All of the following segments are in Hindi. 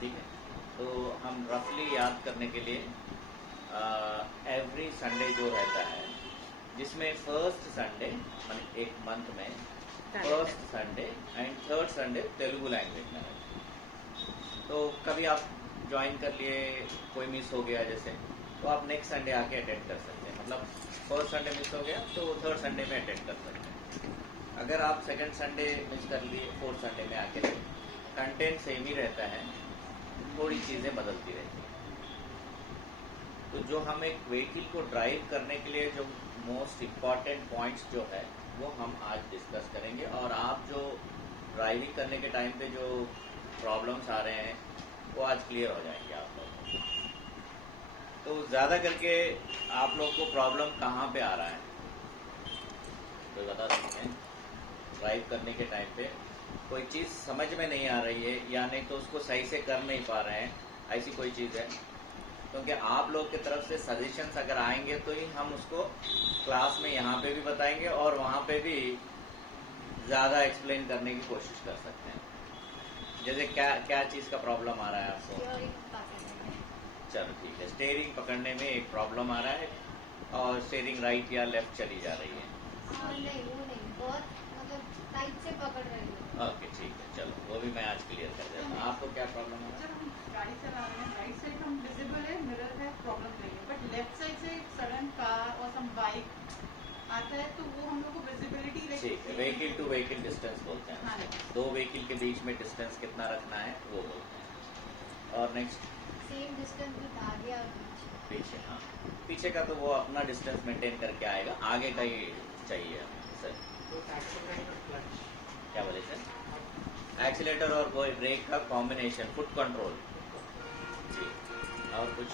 ठीक है, तो हम रफली याद करने के लिए एवरी संडे जो रहता है, जिसमें फर्स्ट संडे माने एक मंथ में first Sunday and third Sunday Telugu language में रहता है। तो कभी आप ज्वाइन कर लिए, कोई मिस हो गया जैसे, तो आप नेक्स्ट संडे आके अटेंड कर सकते हैं। मतलब फर्स्ट संडे मिस हो गया तो थर्ड संडे में अटेंड कर सकते हैं। अगर आप सेकंड संडे मिस कर लिए, फोर्थ संडे में आके कंटेंट सेम ही रहता है, थोड़ी चीज़ें बदलती रहती हैं। तो जो हम एक व्हीकल को ड्राइव करने के लिए जो मोस्ट इम्पॉर्टेंट पॉइंट्स जो है वो हम आज डिस्कस करेंगे, और आप जो ड्राइविंग करने के टाइम पे जो प्रॉब्लम्स आ रहे हैं वो आज क्लियर हो जाएंगे आप लोगों को। तो ज़्यादा करके आप लोग को प्रॉब्लम कहाँ पे आ रहा है, तो बता सकते हैं? ड्राइव करने के टाइम पे कोई चीज़ समझ में नहीं आ रही है, या नहीं तो उसको सही से कर नहीं पा रहे हैं, ऐसी कोई चीज़ है? क्योंकि आप लोग की तरफ से सजेशंस अगर आएंगे तो ही हम उसको क्लास में यहाँ पे भी बताएंगे और वहाँ पे भी ज़्यादा एक्सप्लेन करने की कोशिश कर सकते हैं। जैसे क्या क्या चीज़ का प्रॉब्लम आ रहा है आपको? चलो ठीक है, स्टेयरिंग पकड़ने में एक प्रॉब्लम आ रहा है, और स्टेयरिंग राइट या लेफ्ट चली जा रही है। नहीं, वो नहीं, बहुत मतलब टाइट से पकड़ रही है। ओके ठीक है, चलो वो भी मैं आज क्लियर कर देता हूँ। आपको क्या प्रॉब्लम है? जब हम गाड़ी चला रहे हैं, राइट साइड हम विजिबल है, मिरर है, प्रॉब्लम नहीं है, बट लेफ्ट साइड से सडन कार और सम बाइक आता है तो वो हम लोग को विजिबिलिटी ठीक है, व्हीकल टू व्हीकल डिस्टेंस बोलते हैं। हाँ। दो व्हीकल के बीच में डिस्टेंस कितना रखना है वो बोलते हैं। और नेक्स्ट सेम डिस्टेंस विद आगे और पीछे। हाँ, पीछे का तो वो अपना डिस्टेंस मेंटेन करके आएगा, आगे का ही चाहिए सर। क्या बोले सर? एक्सीलेटर और ब्रेक का कॉम्बिनेशन, फुट कंट्रोल जी। और कुछ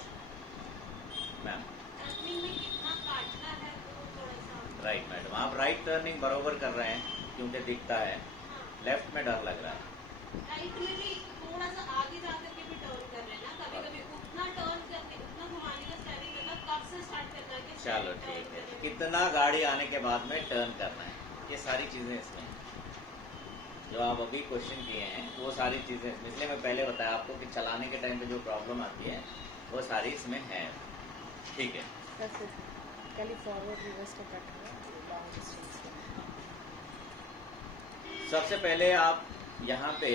मैम? राइट मैडम, आप राइट टर्निंग बरोबर कर रहे हैं क्योंकि दिखता है, लेफ्ट में डर लग रहा है। राइट में भी थोड़ा सा आगे जा करके भी टर्न कर लेना, कभी कभी उतना टर्न करके उतना घुमाने का स्टेयरिंग मतलब कब से स्टार्ट करना है। चलो ठीक है, कितना गाड़ी आने के बाद में टर्न करना है, ये सारी चीज़ें इसमें हैं। जो आप अभी क्वेश्चन किए हैं वो सारी चीज़ें इसमें, इसलिए मैं पहले बताया आपको कि चलाने के टाइम पे जो प्रॉब्लम आती है वो सारी इसमें है। ठीक है, फॉरवर्ड रिवर्स का कट हुआ लॉन्ग डिस्टेंस का। सबसे पहले आप यहाँ पे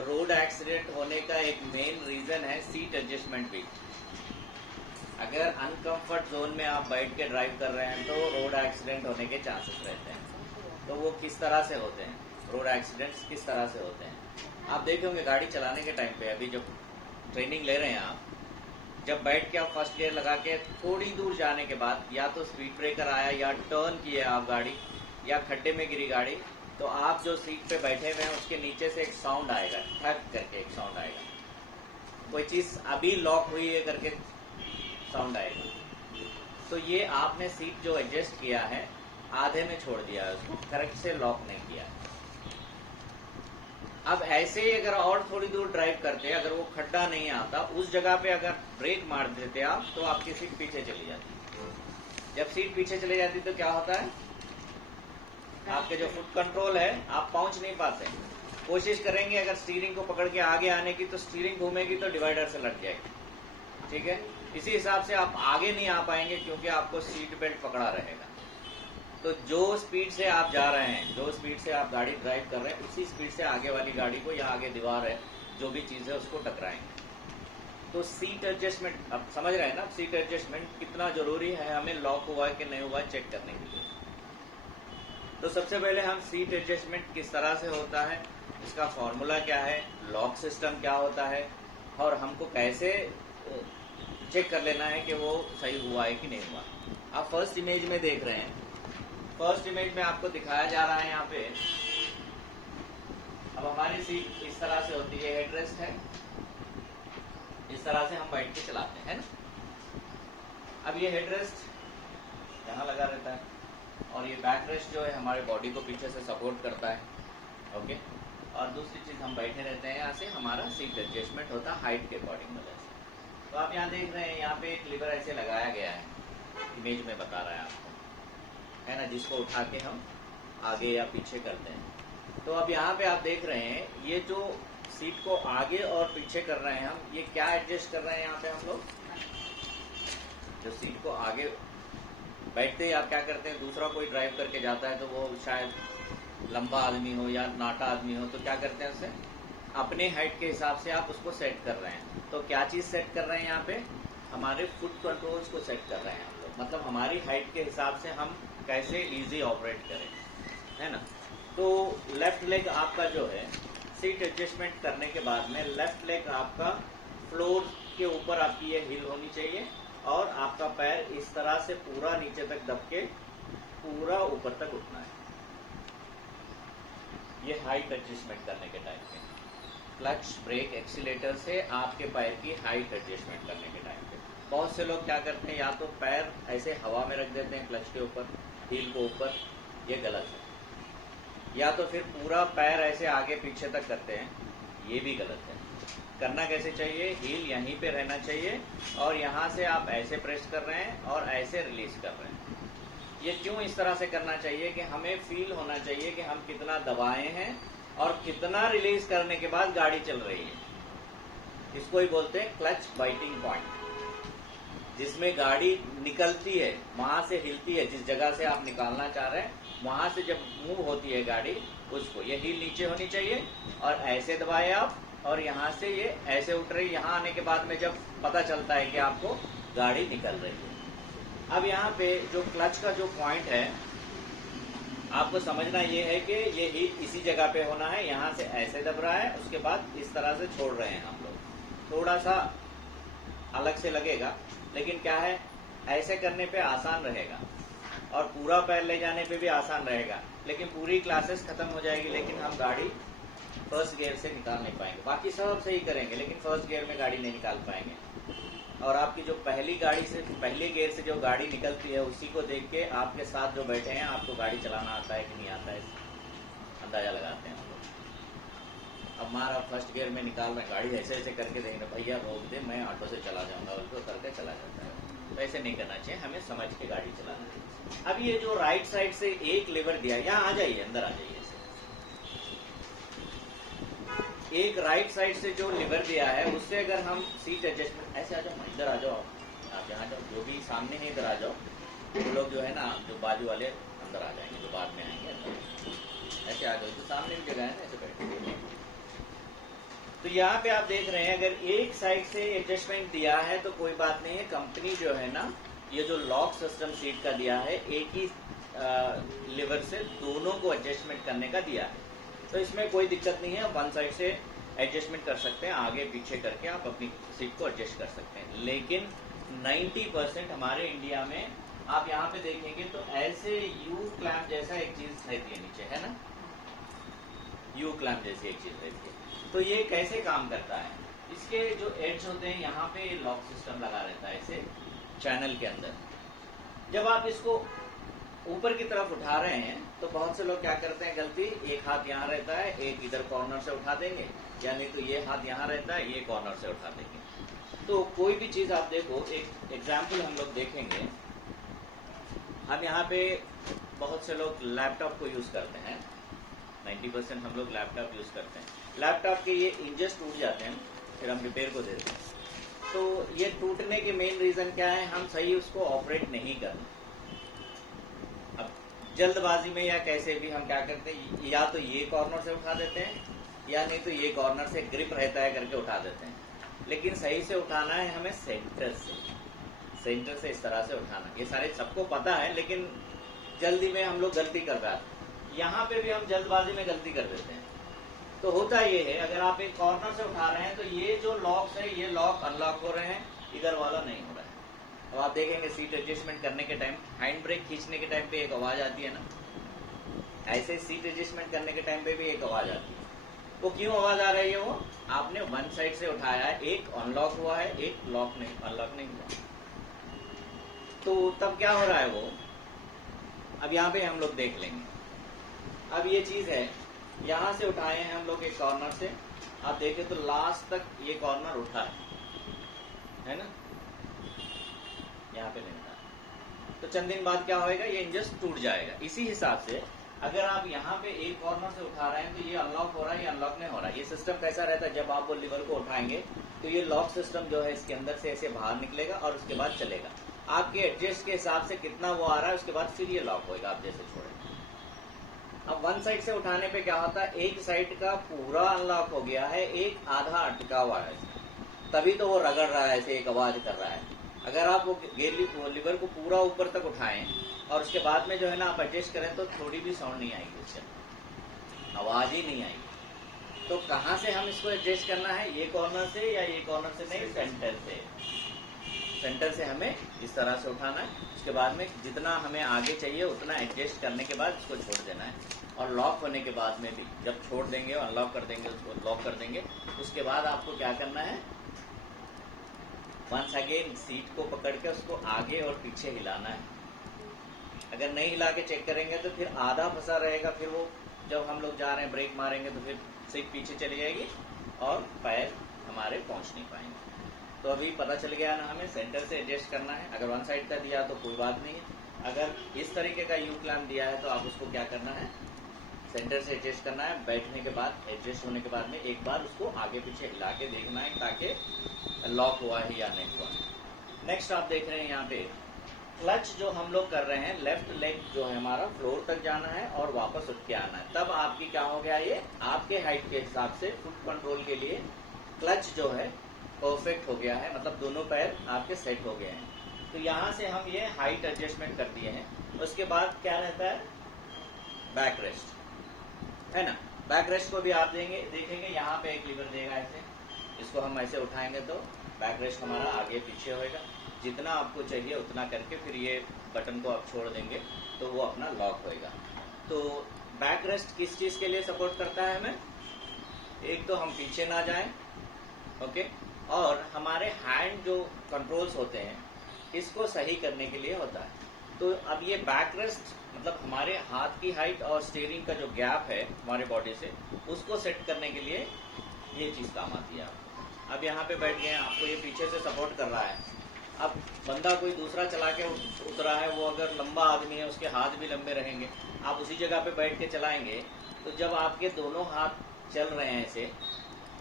रोड एक्सीडेंट होने का एक मेन रीज़न है सीट एडजस्टमेंट भी। अगर अनकंफर्ट जोन में आप बैठ के ड्राइव कर रहे हैं तो रोड एक्सीडेंट होने के चांसेस रहते हैं। तो वो किस तरह से होते हैं, रोड एक्सीडेंट्स किस तरह से होते हैं? आप देखे होंगे गाड़ी चलाने के टाइम पे, अभी जब ट्रेनिंग ले रहे हैं आप, जब बैठ के आप फर्स्ट गियर लगा के थोड़ी दूर जाने के बाद या तो स्पीड ब्रेकर आया या टर्न किए आप गाड़ी या खड्डे में गिरी गाड़ी, तो आप जो सीट पे बैठे हुए हैं उसके नीचे से एक साउंड आएगा, ठक करके एक साउंड आएगा, कोई चीज़ अभी लॉक हुई है करके साउंड आएगा। तो ये आपने सीट जो एडजस्ट किया है आधे में छोड़ दिया है, उसको करेक्ट से लॉक नहीं किया है। अब ऐसे ही अगर और थोड़ी दूर ड्राइव करते, अगर वो खड्डा नहीं आता उस जगह पे अगर ब्रेक मार देते आप तो आपकी सीट पीछे चली जाती। जब सीट पीछे चली जाती तो क्या होता है, आपके जो फुट कंट्रोल है आप पहुंच नहीं पाते। कोशिश करेंगे अगर स्टीयरिंग को पकड़ के आगे आने की तो स्टीयरिंग घूमेगी तो डिवाइडर से लग जाएगी। ठीक है, इसी हिसाब से आप आगे नहीं आ पाएंगे क्योंकि आपको सीट बेल्ट पकड़ा रहेगा। तो जो स्पीड से आप जा रहे हैं, जो स्पीड से आप गाड़ी ड्राइव कर रहे हैं, उसी स्पीड से आगे वाली गाड़ी को या आगे दीवार है जो भी चीज़ है उसको टकराएंगे। तो सीट एडजस्टमेंट अब समझ रहे हैं ना, सीट एडजस्टमेंट कितना जरूरी है हमें लॉक हुआ है कि नहीं हुआ चेक करने के लिए। तो सबसे पहले हम सीट एडजस्टमेंट किस तरह से होता है, इसका फॉर्मूला क्या है, लॉक सिस्टम क्या होता है, और हमको कैसे चेक कर लेना है कि वो सही हुआ है कि नहीं हुआ। आप फर्स्ट इमेज में देख रहे हैं, फर्स्ट इमेज में आपको दिखाया जा रहा है यहाँ पे। अब हमारी सीट इस तरह से होती है, हेडरेस्ट है, इस तरह से हम बैठ के चलाते हैं ना। अब ये हेडरेस्ट यहाँ लगा रहता है और ये बैक रेस्ट जो है हमारे बॉडी को पीछे से सपोर्ट करता है। ओके, और दूसरी चीज हम बैठे रहते हैं, यहाँ से हमारा सीट एडजस्टमेंट होता है हाइट के अकॉर्डिंग वजह से। तो आप यहाँ देख रहे हैं, यहाँ पे एक लीवर ऐसे लगाया गया है, इमेज में बता रहा है आपको, है ना, जिसको उठा के हम आगे या पीछे करते हैं। तो अब यहाँ पे आप देख रहे हैं ये जो सीट को आगे और पीछे कर रहे हैं हम, ये क्या एडजस्ट कर रहे हैं यहाँ पे हम लोग? जो सीट को आगे बैठते ही आप क्या करते हैं, दूसरा कोई ड्राइव करके जाता है तो वो शायद लंबा आदमी हो या नाटा आदमी हो, तो क्या करते हैं उसे अपने हाइट के हिसाब से आप उसको सेट कर रहे हैं। तो क्या चीज़ सेट कर रहे हैं यहाँ पे? हमारे फुट कंट्रोल्स को सेट कर रहे हैं हम लोग, मतलब हमारी हाइट के हिसाब से हम कैसे इजी ऑपरेट करें, है ना। तो लेफ्ट लेग आपका जो है सीट एडजस्टमेंट करने के बाद में लेफ्ट लेग आपका फ्लोर के ऊपर आपकी ये हिल होनी चाहिए और आपका पैर इस तरह से पूरा नीचे तक दब के पूरा ऊपर तक उठना है। ये हाइट एडजस्टमेंट करने के टाइम पे क्लच ब्रेक एक्सीलेटर से आपके पैर की हाइट एडजस्टमेंट करने के टाइम पे बहुत से लोग क्या करते हैं, या तो पैर ऐसे हवा में रख देते हैं क्लच के ऊपर, हील को ऊपर, ये गलत है। या तो फिर पूरा पैर ऐसे आगे पीछे तक करते हैं, ये भी गलत है। करना कैसे चाहिए? हील यहीं पे रहना चाहिए और यहाँ से आप ऐसे प्रेस कर रहे हैं और ऐसे रिलीज कर रहे हैं। ये क्यों इस तरह से करना चाहिए कि हमें फील होना चाहिए कि हम कितना दबाए हैं और कितना रिलीज करने के बाद गाड़ी चल रही है। इसको ही बोलते हैं क्लच बाइटिंग पॉइंट, जिसमें गाड़ी निकलती है, वहां से हिलती है, जिस जगह से आप निकालना चाह रहे हैं वहां से जब मूव होती है गाड़ी, उसको ये हील नीचे होनी चाहिए और ऐसे दबाए आप और यहाँ से ये ऐसे उठ रही। यहाँ आने के बाद में जब पता चलता है कि आपको गाड़ी निकल रही है। अब यहाँ पे जो क्लच का जो पॉइंट है आपको समझना ये है कि ये हील इसी जगह पे होना है। यहाँ से ऐसे दब रहा है, उसके बाद इस तरह से छोड़ रहे हैं हम लोग। थोड़ा सा अलग से लगेगा, लेकिन क्या है, ऐसे करने पे आसान रहेगा और पूरा पैर ले जाने पे भी आसान रहेगा, लेकिन पूरी क्लासेस खत्म हो जाएगी लेकिन हम गाड़ी फर्स्ट गियर से निकाल नहीं पाएंगे। बाकी सब सही करेंगे लेकिन फर्स्ट गियर में गाड़ी नहीं निकाल पाएंगे। और आपकी जो पहली गाड़ी से, पहले गियर से जो गाड़ी निकलती है, उसी को देख के आपके साथ जो बैठे हैं आपको गाड़ी चलाना आता है कि नहीं आता है अंदाजा लगाते हैं हम लोग। अब मारा फर्स्ट गियर में निकाल रहे, गाड़ी ऐसे ऐसे करके देंगे, भैया रोक दे, मैं ऑटो से चला जाऊंगा, उसको करके चला जाता है। तो ऐसे नहीं करना चाहिए, हमें समझ के गाड़ी चलाना चाहिए। अब ये जो राइट साइड से एक लेवर दिया, यहाँ आ जाइए, अंदर आ जाइए। एक राइट साइड से जो लिवर दिया है उससे अगर हम सीट एडजस्टमेंट, ऐसे आ जाओ, इधर आ जाओ, आप यहाँ जाओ, जो भी सामने है इधर आ जाओ। वो लोग जो है ना, जो बाजू वाले अंदर आ जाएंगे, जो बाद में आएंगे अंदर। ऐसे आ जाओ, तो सामने भी जगह है ना, ऐसे बैठे। तो यहाँ पे आप देख रहे हैं, अगर एक साइड से एडजस्टमेंट दिया है तो कोई बात नहीं है। कंपनी जो है ना, ये जो लॉक सिस्टम सीट का दिया है, एक ही लिवर से दोनों को एडजस्टमेंट करने का दिया है, तो इसमें कोई दिक्कत नहीं है। वन साइड से एडजस्टमेंट कर सकते हैं, आगे पीछे करके आप अपनी सीट को एडजस्ट कर सकते हैं। लेकिन 90% हमारे इंडिया में आप यहाँ पे देखेंगे तो ऐसे यू क्लैम्प जैसा एक चीज रहती है नीचे, है ना, यू क्लैम्प जैसी एक चीज रहती है। तो ये कैसे काम करता है? इसके जो एड्ज होते हैं यहाँ पे लॉक सिस्टम लगा रहता है ऐसे चैनल के अंदर। जब आप इसको ऊपर की तरफ उठा रहे हैं तो बहुत से लोग क्या करते हैं गलती, एक हाथ यहाँ रहता है, एक इधर कॉर्नर से उठा देंगे, या नहीं तो ये हाथ यहाँ रहता है, ये कॉर्नर से उठा देंगे। तो कोई भी चीज आप देखो, एक एग्जाम्पल हम लोग देखेंगे। हम यहाँ पे बहुत से लोग लैपटॉप को यूज करते हैं, 90% हम लोग लैपटॉप यूज करते हैं। लैपटॉप के ये इंजस टूट जाते हैं, फिर हम रिपेयर को देते हैं। तो ये टूटने के मेन रीजन क्या है? हम सही उसको ऑपरेट नहीं करते। अब जल्दबाजी में या कैसे भी हम क्या करते हैं, या तो ये कॉर्नर से उठा देते हैं, या नहीं तो ये कॉर्नर से ग्रिप रहता है करके उठा देते हैं। लेकिन सही से उठाना है हमें सेंटर से इस तरह से उठाना। ये सारे सबको पता है, लेकिन जल्दी में हम लोग गलती कर रहे हैं। यहाँ पे भी हम जल्दबाजी में गलती कर देते हैं। तो होता ये है, अगर आप एक कॉर्नर से उठा रहे हैं तो ये जो लॉक्स है, ये लॉक अनलॉक हो रहे हैं, इधर वाला नहीं हो रहा है। अब आप देखेंगे सीट एडजस्टमेंट करने के टाइम, हैंड ब्रेक खींचने के टाइम पे एक आवाज आती है ना, ऐसे सीट एडजस्टमेंट करने के टाइम पे भी एक आवाज आती है। वो क्यों आवाज आ रही है? वो आपने वन साइड से उठाया है, एक अनलॉक हुआ है, एक लॉक नहीं, अनलॉक नहीं हुआ। तो तब क्या हो रहा है वो, अब यहाँ पे हम लोग देख लेंगे। अब ये चीज है, यहाँ से उठाए हैं हम लोग एक कॉर्नर से, आप देखें तो लास्ट तक ये कॉर्नर उठा है ना, यहाँ पे नहीं उठा। तो चंद दिन बाद क्या होएगा, ये इंजस टूट जाएगा। इसी हिसाब से अगर आप यहाँ पे एक कॉर्नर से उठा रहे हैं तो ये अनलॉक हो रहा है, ये अनलॉक नहीं हो रहा है। ये सिस्टम कैसा रहता है, जब आप वो लीवर को उठाएंगे तो ये लॉक सिस्टम जो है इसके अंदर से ऐसे बाहर निकलेगा और उसके बाद चलेगा। आपके एडजस्ट के हिसाब से कितना वो आ रहा है उसके बाद फिर ये लॉक होएगा, आप जैसे छोड़ेंगे। अब वन साइड से उठाने पे क्या होता है, एक साइड का पूरा अनलॉक हो गया है, एक आधा अटका हुआ है, तभी तो वो रगड़ रहा है, ऐसे एक आवाज कर रहा है। अगर आप वो लीवर को पूरा ऊपर तक उठाएं और उसके बाद में जो है ना आप एडजस्ट करें तो थोड़ी भी साउंड नहीं आएगी, उससे आवाज ही नहीं आएगी। तो कहाँ से हम इसको एडजस्ट करना है, ये कॉर्नर से या ये कॉर्नर से नहीं, सेंटर से। सेंटर से हमें इस तरह से उठाना है। उसके बाद में जितना हमें आगे चाहिए उतना एडजस्ट करने के बाद इसको छोड़ देना है। और लॉक होने के बाद में भी जब छोड़ देंगे और अनलॉक कर देंगे, उसको लॉक कर देंगे, उसके बाद आपको क्या करना है, वंस अगेन सीट को पकड़ के उसको आगे और पीछे हिलाना है। अगर नहीं हिला के चेक करेंगे तो फिर आधा फंसा रहेगा, फिर वो जब हम लोग जा रहे हैं ब्रेक मारेंगे तो फिर सीट पीछे चली जाएगी और पैर हमारे पहुंच नहीं पाएंगे। तो अभी पता चल गया ना, हमें सेंटर से एडजस्ट करना है। अगर वन साइड का दिया तो कोई बात नहीं है, अगर इस तरीके का यू क्लैम्प दिया है तो आप उसको क्या करना है, सेंटर से एडजस्ट करना है। बैठने के बाद एडजस्ट होने के बाद में एक बार उसको आगे पीछे हिला के देखना है ताकि लॉक हुआ है या नहीं हुआ। नेक्स्ट आप देख रहे हैं यहाँ पे क्लच जो हम लोग कर रहे हैं, लेफ्ट लेग जो है हमारा फ्लोर तक जाना है और वापस उठ के आना है। तब आपकी क्या हो गया, ये आपके हाइट के हिसाब से फुट कंट्रोल के लिए क्लच जो है परफेक्ट हो गया है, मतलब दोनों पैर आपके सेट हो गए हैं। तो यहाँ से हम ये हाइट एडजस्टमेंट कर दिए हैं। उसके बाद क्या रहता है, बैक रेस्ट है ना। बैक रेस्ट को भी आप देखेंगे यहाँ पे एक लीवर देगा ऐसे, इसको हम ऐसे उठाएंगे तो बैक रेस्ट हमारा आगे पीछे होएगा। जितना आपको चाहिए उतना करके फिर ये बटन को आप छोड़ देंगे तो वो अपना लॉक होएगा। तो बैक रेस्ट किस चीज के लिए सपोर्ट करता है हमें, एक तो हम पीछे ना जाएं, ओके, और हमारे हैंड जो कंट्रोल्स होते हैं इसको सही करने के लिए होता है। तो अब ये बैक रेस्ट मतलब हमारे हाथ की हाइट और स्टीयरिंग का जो गैप है हमारे बॉडी से, उसको सेट करने के लिए ये चीज काम आती है। अब यहाँ पे बैठ गए हैं, आपको ये पीछे से सपोर्ट कर रहा है। अब बंदा कोई दूसरा चला के उतरा है, वो अगर लंबा आदमी है उसके हाथ भी लंबे रहेंगे, आप उसी जगह पे बैठ के चलाएंगे तो जब आपके दोनों हाथ चल रहे हैं ऐसे,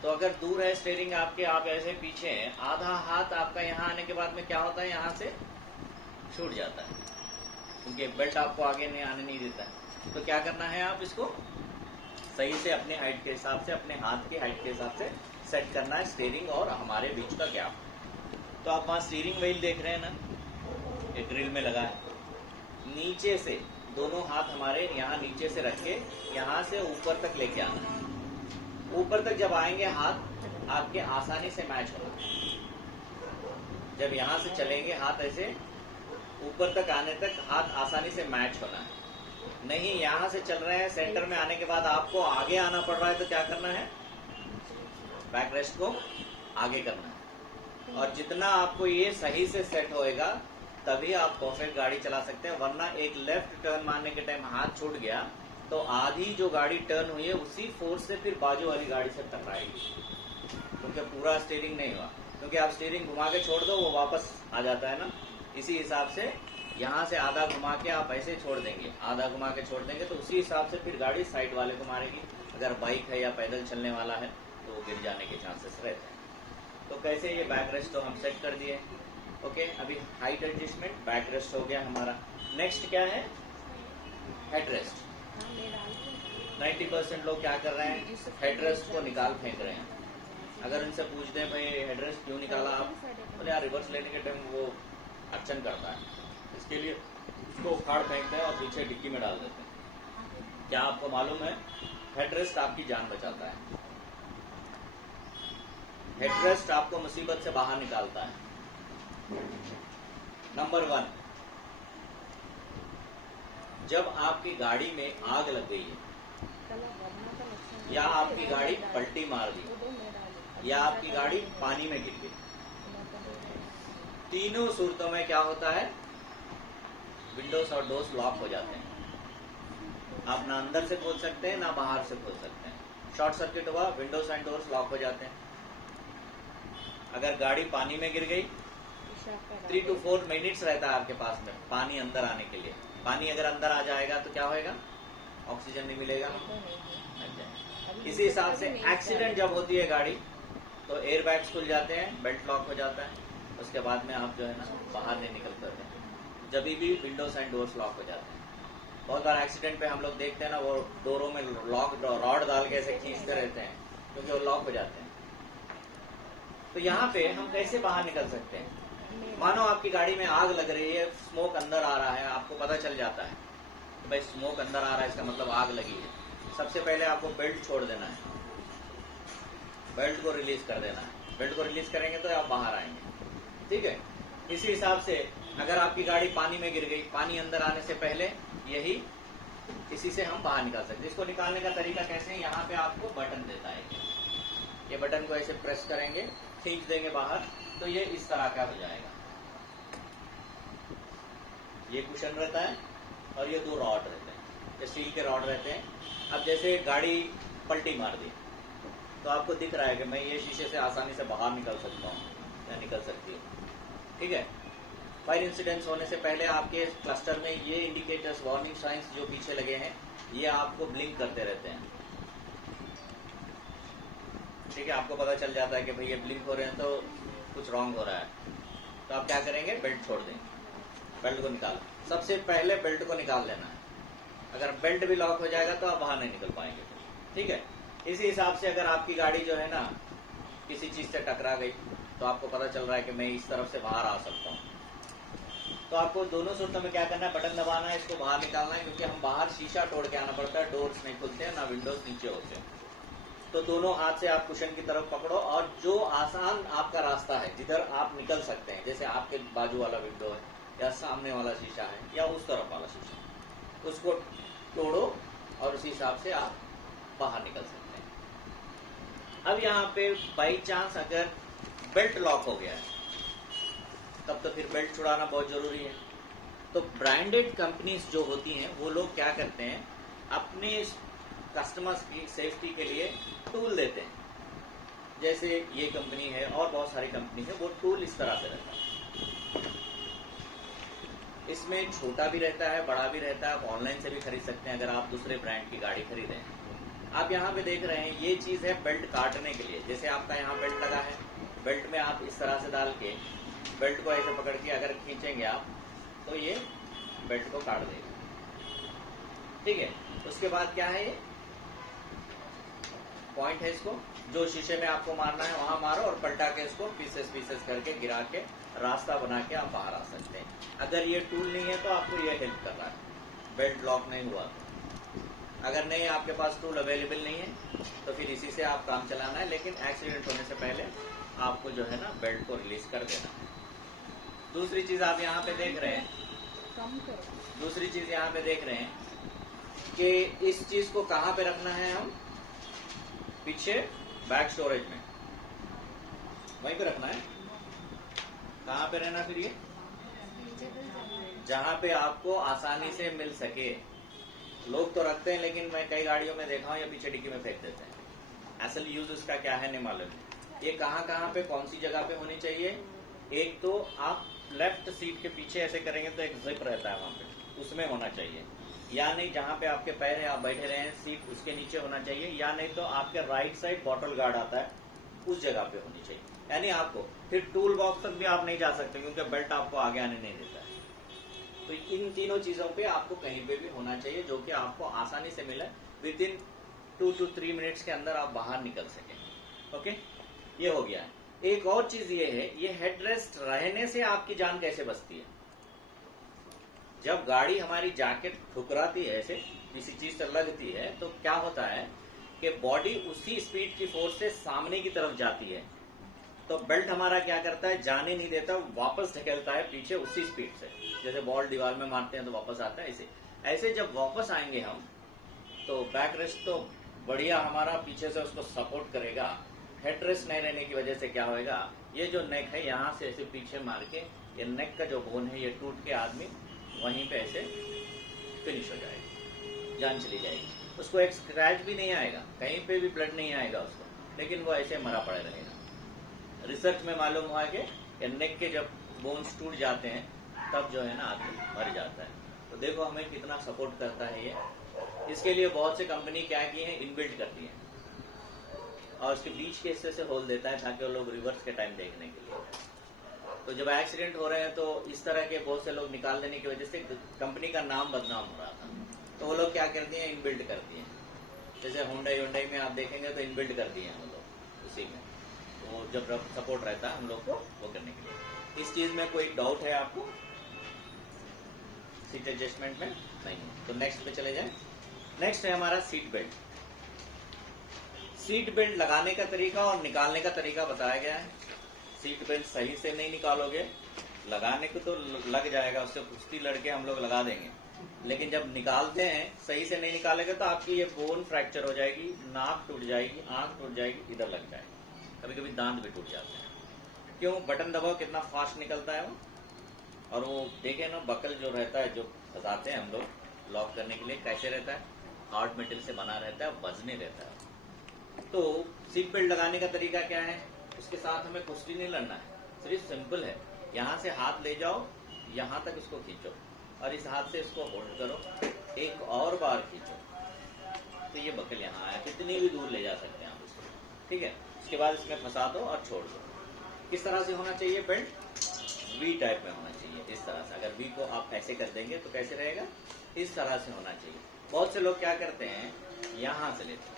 तो अगर दूर है स्टीयरिंग आपके, आप ऐसे पीछे हैं, आधा हाथ आपका यहाँ आने के बाद में क्या होता है, यहाँ से छूट जाता है क्योंकि बेल्ट आपको आगे नहीं आने नहीं देता है। तो क्या करना है, आप इसको सही से अपने हाइट के हिसाब से, अपने हाथ की हाइट के हिसाब से सेट करना है स्टीयरिंग और हमारे बीच का गैप। तो आप वहाँ स्टीयरिंग व्हील देख रहे हैं ना, एक ग्रिल में लगा है, नीचे से दोनों हाथ हमारे यहाँ नीचे से रख के यहाँ से ऊपर तक लेके आना है। ऊपर तक जब आएंगे हाथ आपके आसानी से मैच होना। जब यहाँ से चलेंगे हाथ ऐसे ऊपर तक आने तक हाथ आसानी से मैच होना है। नहीं यहाँ से चल रहे हैं, सेंटर में आने के बाद आपको आगे आना पड़ रहा है तो क्या करना है, बैक रेस्ट को आगे करना है। और जितना आपको ये सही से सेट होएगा तभी आप परफेक्ट गाड़ी चला सकते हैं। वरना एक लेफ्ट टर्न मारने के टाइम हाथ छूट गया तो आधी जो गाड़ी टर्न हुई है उसी फोर्स से फिर बाजू वाली गाड़ी से टकराएगी, क्योंकि पूरा स्टीयरिंग नहीं हुआ। क्योंकि आप स्टीयरिंग घुमा के छोड़ दो वो वापस आ जाता है ना, इसी हिसाब से यहाँ से आधा घुमा के आप ऐसे छोड़ देंगे, आधा घुमा के छोड़ देंगे तो उसी हिसाब से फिर गाड़ी साइड वाले को मारेगी। अगर बाइक है या पैदल चलने वाला है तो वो गिर जाने के चांसेस रहते हैं। तो कैसे ये बैक रेस्ट तो हम सेट कर दिए, ओके। अभी हाइट एडजस्टमेंट, बैक रेस्ट हो गया हमारा। नेक्स्ट क्या है, हेड रेस्ट। 90% लोग क्या कर रहे हैं, हेड रेस्ट को निकाल फेंक रहे हैं। अगर इनसे पूछ दें भाई हेड रेस्ट क्यों निकाला आप, बोले यार रिवर्स लेने के टाइम वो अड़चन करता है, इसके लिए उसको उखाड़ फेंकते हैं और पीछे डिक्की में डाल देते हैं। क्या आपको मालूम है, हेड रेस्ट आपकी जान बचाता है। हेड रेस्ट आपको मुसीबत से बाहर निकालता है। नंबर 1, जब आपकी गाड़ी में आग लग गई है या आपकी गाड़ी पलटी मार दी या आपकी गाड़ी पानी में गिर गई, तीनों सूरतों में क्या होता है, विंडोज और डोर्स लॉक हो जाते हैं। आप ना अंदर से खोल सकते हैं ना बाहर से खोल सकते हैं। शॉर्ट सर्किट हुआ, विंडोज एंड डोर्स लॉक हो जाते हैं। अगर गाड़ी पानी में गिर गई 3 to 4 मिनट्स रहता है आपके पास में पानी अंदर आने के लिए। पानी अगर अंदर आ जाएगा तो क्या होएगा, ऑक्सीजन नहीं मिलेगा तो हमको। नहीं है। अच्छा। अभी इसी हिसाब से नहीं एक्सीडेंट जब होती है गाड़ी तो एयर बैग्स खुल जाते हैं, बेल्ट लॉक हो जाता है, उसके बाद में आप जो है ना बाहर नहीं निकल पाते हैं। जब भी विंडोज एंड डोर्स लॉक हो जाते हैं। बहुत बार एक्सीडेंट पे हम लोग देखते हैं ना, वो डोरों में लॉक रॉड डाल के ऐसे खींचते रहते हैं क्योंकि वो लॉक हो जाते हैं। तो यहाँ पे हम कैसे बाहर निकल सकते हैं? मानो आपकी गाड़ी में आग लग रही है, स्मोक अंदर आ रहा है, आपको पता चल जाता है कि भाई स्मोक अंदर आ रहा है, इसका मतलब आग लगी है। सबसे पहले आपको बेल्ट छोड़ देना है, बेल्ट को रिलीज कर देना है। बेल्ट को रिलीज करेंगे तो आप बाहर आएंगे, ठीक है। इसी हिसाब से अगर आपकी गाड़ी पानी में गिर गई, पानी अंदर आने से पहले यही इसी से हम बाहर निकाल सकते हैं। इसको निकालने का तरीका कैसे है? यहाँ पे आपको बटन देता है, ये बटन को ऐसे प्रेस करेंगे, खींच देंगे बाहर, तो ये इस तरह का हो जाएगा। ये कुशन रहता है और ये 2 रॉड रहते हैं, ये स्टील के रॉड रहते हैं। अब जैसे गाड़ी पलटी मार दी तो आपको दिख रहा है कि मैं ये शीशे से आसानी से बाहर निकल सकता हूँ या निकल सकती हूँ, ठीक है। फायर इंसिडेंट्स होने से पहले आपके क्लस्टर में ये इंडिकेटर्स, वार्निंग साइंस जो पीछे लगे हैं, ये आपको ब्लिंक करते रहते हैं, ठीक है। आपको पता चल जाता है कि भाई ये ब्लिंक हो रहे हैं तो कुछ रॉन्ग हो रहा है। तो आप क्या करेंगे? बेल्ट छोड़ देंगे, बेल्ट को निकाल, सबसे पहले बेल्ट को निकाल लेना है। अगर बेल्ट भी लॉक हो जाएगा तो आप बाहर नहीं निकल पाएंगे, ठीक है। इसी हिसाब से अगर आपकी गाड़ी जो है ना किसी चीज से टकरा गई तो आपको पता चल रहा है कि मैं इस तरफ से बाहर आ सकता हूँ, तो आपको दोनों सूरतों में क्या करना है? बटन दबाना है, इसको बाहर निकालना है, क्योंकि हम बाहर शीशा तोड़ के आना पड़ता है, डोर्स नहीं खुलते हैं, ना विंडोज नीचे होते हैं। तो दोनों हाथ से आप कुशन की तरफ पकड़ो और जो आसान आपका रास्ता है, जिधर आप निकल सकते हैं, जैसे आपके बाजू वाला विंडो है या सामने वाला शीशा है या उस तरफ वाला शीशा, उसको तोड़ो और उसी हिसाब से आप बाहर निकल सकते हैं। अब यहाँ पे बाई चांस अगर बेल्ट लॉक हो गया है तब तो फिर बेल्ट छुड़ाना बहुत जरूरी है। तो ब्रांडेड कंपनीज जो होती हैं वो लोग क्या करते हैं, अपने कस्टमर्स की सेफ्टी के लिए टूल देते हैं। जैसे ये कंपनी है और बहुत सारी कंपनी है, वो टूल इस तरह से रहता है। इसमें छोटा भी रहता है, बड़ा भी रहता है। आप ऑनलाइन से भी खरीद सकते हैं अगर आप दूसरे ब्रांड की गाड़ी खरीदें। आप यहाँ पे देख रहे हैं ये चीज है बेल्ट काटने के लिए। जैसे आपका यहाँ बेल्ट लगा है, बेल्ट में आप इस तरह से डाल के बेल्ट को ऐसे पकड़ के अगर खींचेंगे आप तो ये बेल्ट को काट देगा, ठीक है। उसके बाद क्या है, ये पॉइंट है, इसको जो शीशे में आपको मारना है वहां मारो और पलटा के इसको पीसेस पीसेस करके गिरा के रास्ता बना के आप बाहर आ सकते हैं। अगर ये टूल नहीं है तो आपको ये हेल्प कर रहा है, बेल्ट लॉक नहीं हुआ। अगर नहीं आपके पास टूल अवेलेबल नहीं है तो फिर इसी से आप काम चलाना है, लेकिन एक्सीडेंट होने से पहले आपको जो है ना बेल्ट को रिलीज कर देना है। दूसरी चीज आप यहाँ पे देख रहे हैं, कम करो। दूसरी चीज यहाँ पे देख रहे हैं कि इस चीज को कहाँ पे रखना है, हम पीछे बैक स्टोरेज में वहीं पे रखना है। कहाँ पे रहना फिर ये, जहाँ पे आपको आसानी से मिल सके। लोग तो रखते हैं लेकिन मैं कई गाड़ियों में देखा हूँ या पीछे डिक्की में फेंक देते हैं। असल यूज उसका क्या है नहीं मालूम। ये कहाँ पे कौन सी जगह पे होनी चाहिए, एक तो आप लेफ्ट सीट के पीछे ऐसे करेंगे तो एक जिप रहता है वहां पे, उसमें होना चाहिए। या नहीं जहाँ पे आपके पैर है, आप बैठे रहे हैं, सीट उसके नीचे होना चाहिए। या नहीं तो आपके राइट साइड बॉटल गार्ड आता है, उस जगह पे होनी चाहिए। यानी आपको फिर टूल बॉक्स तक भी आप नहीं जा सकते क्योंकि बेल्ट आपको आगे आने नहीं देता है। तो इन तीनों चीजों पे आपको कहीं पे भी होना चाहिए जो कि आपको आसानी से मिले, विद इन 2 to 3 मिनट्स के अंदर आप बाहर निकल सके। ओके, ये हो गया है। एक और चीज ये है, ये हेडरेस्ट रहने से आपकी जान कैसे बचती है। जब गाड़ी हमारी जाके ठुकराती है, ऐसे किसी चीज से लगती है, तो क्या होता है कि बॉडी उसी स्पीड की फोर्स से सामने की तरफ जाती है, तो बेल्ट हमारा क्या करता है, जाने नहीं देता, वापस ढकेलता है पीछे उसी स्पीड से। जैसे बॉल दीवार में मारते हैं तो वापस आता है, ऐसे जब वापस आएंगे हम तो बैक रेस्ट तो बढ़िया हमारा पीछे से उसको सपोर्ट करेगा। हेड रेस्ट नहीं रहने की वजह से क्या होगा, ये जो नेक है यहाँ से ऐसे पीछे मार के ये नेक का जो बोन है ये टूट के आदमी वहीं पे ऐसे फिनिश हो जाएगा, जान चली जाएगी। उसको एक स्क्रैच भी नहीं आएगा, कहीं पे भी ब्लड नहीं आएगा उसको, लेकिन वो ऐसे मरा पड़े रहेगा। रिसर्च में मालूम हुआ कि नेक के जब बोन्स टूट जाते हैं तब जो है ना आदमी मर जाता है। तो देखो हमें कितना सपोर्ट करता है ये। इसके लिए बहुत से कंपनी क्या की है, इनबिल्ट करती है और उसके बीच के हिस्से से होल देता है ताकि वो लोग रिवर्स के टाइम देखने के लिए। तो जब एक्सीडेंट हो रहे हैं तो इस तरह के बहुत से लोग निकाल देने की वजह से कंपनी का नाम बदनाम हो रहा था। तो वो लोग क्या करती हैं, इनबिल्ट करती हैं। जैसे हुंडई में आप देखेंगे तो इनबिल्ट कर दिए हैं वो लोग उसी में, तो जब सपोर्ट रहता है हम लोग को वो करने के लिए। इस चीज में कोई डाउट है आपको सीट एडजस्टमेंट में? नहीं। तो नेक्स्ट पे चले जाएं। नेक्स्ट है हमारा सीट बेल्ट। सीट बेल्ट लगाने का तरीका और निकालने का तरीका बताया गया है। सीट बेल्ट सही से नहीं निकालोगे, लगाने को तो लग जाएगा, उससे कुश्ती लड़के हम लोग लगा देंगे, लेकिन जब निकालते हैं सही से नहीं निकालेगा तो आपकी ये बोन फ्रैक्चर हो जाएगी, नाक टूट जाएगी, आंख टूट जाएगी, इधर लग जाएगी, कभी कभी दांत भी टूट जाते हैं। क्यों? बटन दबाओ कितना फास्ट निकलता है वो। और वो देखे ना, बकल जो रहता है जो फंसाते हैं हम लोग लॉक करने के लिए, कैसे रहता है, हार्ड मेटल से बना रहता है, वजनी रहता है। तो सीट बेल्ट लगाने का तरीका क्या है, उसके साथ हमें कुश्ती नहीं लड़ना है, सिर्फ सिंपल है। यहाँ से हाथ ले जाओ, यहाँ तक इसको खींचो और इस हाथ से इसको होल्ड करो, एक और बार खींचो तो ये बकल यहाँ आया। कितनी भी दूर ले जा सकते हैं आप इसको, ठीक है। उसके बाद इसमें फंसा दो और छोड़ दो। किस तरह से होना चाहिए बेल्ट? वी टाइप में होना चाहिए, इस तरह से। अगर वी को आप ऐसे कर देंगे तो कैसे रहेगा, इस तरह से होना चाहिए। बहुत से लोग क्या करते हैं, यहाँ से लेते हैं,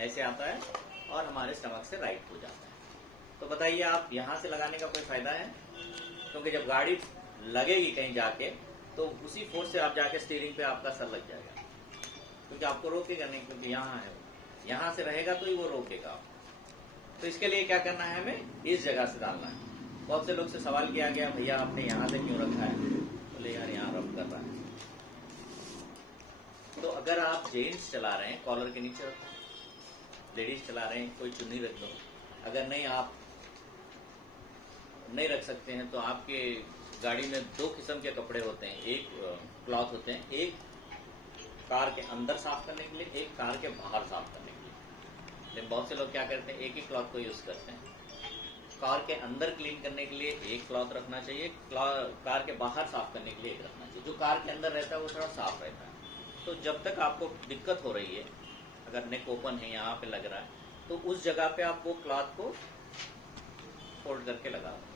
ऐसे आता है और हमारे स्टमक से राइट हो जाता है। तो बताइए आप, यहाँ से लगाने का कोई फायदा है? क्योंकि जब गाड़ी लगेगी कहीं जाके तो उसी फोर्स से आप जाके स्टीयरिंग पे आपका सर लग जाएगा, क्योंकि आपको रोकेगा नहीं, क्योंकि यहाँ है, यहाँ से रहेगा तो ही वो रोकेगा आपको। तो इसके लिए क्या करना है, हमें इस जगह से डालना है। बहुत से लोग से सवाल किया गया, भैया आपने यहाँ से क्यों रखा है? बोले यार यहाँ रब कर रहा है। तो अगर आप जेंट्स चला रहे हैं कॉलर के नीचे रखो, लेडीज चला रहे हैं कोई चुन्नी रख दो। अगर नहीं आप नहीं रख सकते हैं तो आपके गाड़ी में 2 किस्म के कपड़े होते हैं, एक क्लॉथ होते हैं, एक कार के अंदर साफ करने के लिए, एक कार के बाहर साफ करने के लिए। लेकिन बहुत से लोग क्या करते हैं, एक ही क्लॉथ को यूज करते हैं। कार के अंदर क्लीन करने के लिए एक क्लॉथ रखना चाहिए, कार के बाहर साफ करने के लिए एक रखना चाहिए। जो कार के अंदर रहता है वो थोड़ा साफ रहता है। तो जब तक आपको दिक्कत हो रही है, अगर नेक ओपन है, यहाँ पे लग रहा है, तो उस जगह पे आप वो क्लॉथ को फोल्ड करके लगा दो।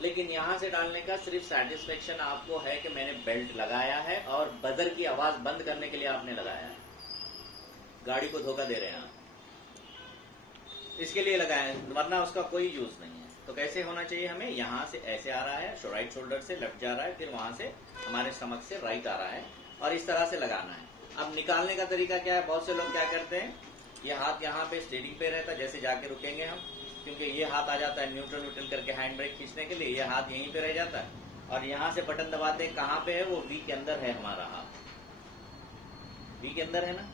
लेकिन यहाँ से डालने का सिर्फ सेटिस्फेक्शन आपको है कि मैंने बेल्ट लगाया है और बजर की आवाज बंद करने के लिए आपने लगाया है। गाड़ी को धोखा दे रहे हैं आप, इसके लिए लगाया है, वरना उसका कोई यूज नहीं है। तो कैसे होना चाहिए हमें, यहाँ से ऐसे आ रहा है, राइट शोल्डर से लेफ्ट जा रहा है, फिर वहां से हमारे स्टमक से राइट आ रहा है और इस तरह से लगाना है। अब निकालने का तरीका क्या है, बहुत से लोग क्या करते हैं, ये हाथ यहाँ पे स्टीयरिंग पे रहता है, जैसे जाके रुकेंगे हम, क्योंकि ये हाथ आ जाता है न्यूट्रल करके हैंड ब्रेक खींचने के लिए, ये हाथ यहीं पे रह जाता है और यहाँ से बटन दबाते हैं। कहाँ पे है वो, वी के अंदर है हमारा हाथ, वी के अंदर है ना,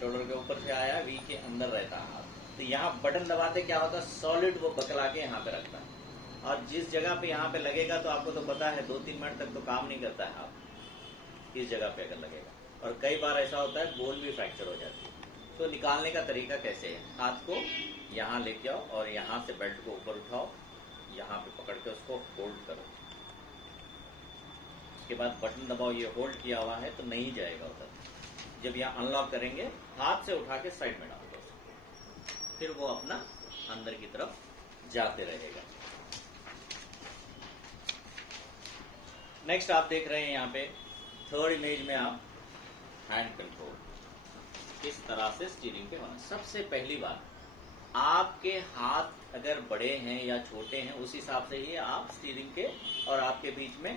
शोल्डर के ऊपर से आया, वी के अंदर रहता है हाथ। तो यहाँ बटन दबाते क्या होता है, सॉलिड वो बकला के यहाँ पे रखता है और जिस जगह पे यहाँ पे लगेगा, तो आपको तो पता है 2-3 मिनट तक तो काम नहीं करता है हाथ, इस जगह पे अगर लगेगा। और कई बार ऐसा होता है बोन भी फ्रैक्चर हो जाती है। तो निकालने का तरीका कैसे है, हाथ को यहाँ लेके आओ और यहाँ से बेल्ट को ऊपर उठाओ, यहाँ पे पकड़ के उसको होल्ड करो। उसके बाद बटन दबाओ, ये होल्ड किया हुआ है तो नहीं जाएगा उधर। जब यहाँ अनलॉक करेंगे, हाथ से उठा के साइड में डाल दो, फिर वो अपना अंदर की तरफ जाते रहेगा। नेक्स्ट आप देख रहे हैं यहाँ पे थर्ड इमेज में आप हैंड कंट्रोल किस तरह से स्टीयरिंग पे होना। सबसे पहली बात, आपके हाथ अगर बड़े हैं या छोटे हैं, उस हिसाब से ही आप स्टीयरिंग के और आपके बीच में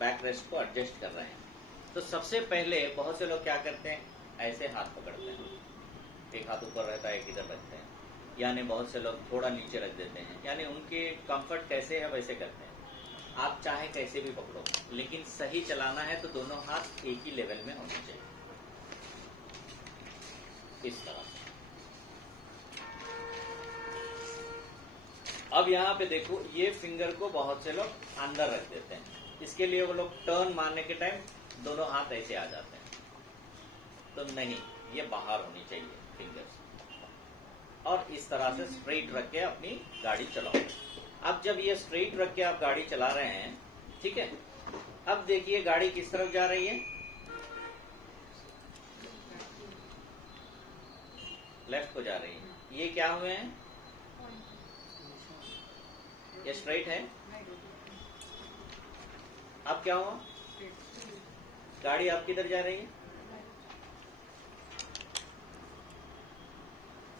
बैक रेस्ट को एडजस्ट कर रहे हैं। तो सबसे पहले बहुत से लोग क्या करते हैं, ऐसे हाथ पकड़ते हैं, एक हाथ ऊपर रहता है, एक इधर रखते हैं, यानी बहुत से लोग थोड़ा नीचे रख देते हैं, यानी उनके कंफर्ट कैसे है वैसे करते हैं। आप चाहे कैसे भी पकड़ो, लेकिन सही चलाना है तो दोनों हाथ एक ही लेवल में होने चाहिए, इस तरह से। अब यहाँ पे देखो, ये फिंगर को बहुत से लोग अंदर रख देते हैं, इसके लिए वो लोग टर्न मारने के टाइम दोनों हाथ ऐसे आ जाते हैं। तो नहीं, ये बाहर होनी चाहिए फिंगर्स, और इस तरह से स्ट्रेट रख के अपनी गाड़ी चलाओ। अब जब ये स्ट्रेट रख के आप गाड़ी चला रहे हैं, ठीक है, अब देखिए गाड़ी किस तरफ जा रही है, लेफ्ट को जा रही है, ये क्या हुए हैं, ये स्ट्रेट है। अब क्या हुआ, गाड़ी अब किधर जा रही है,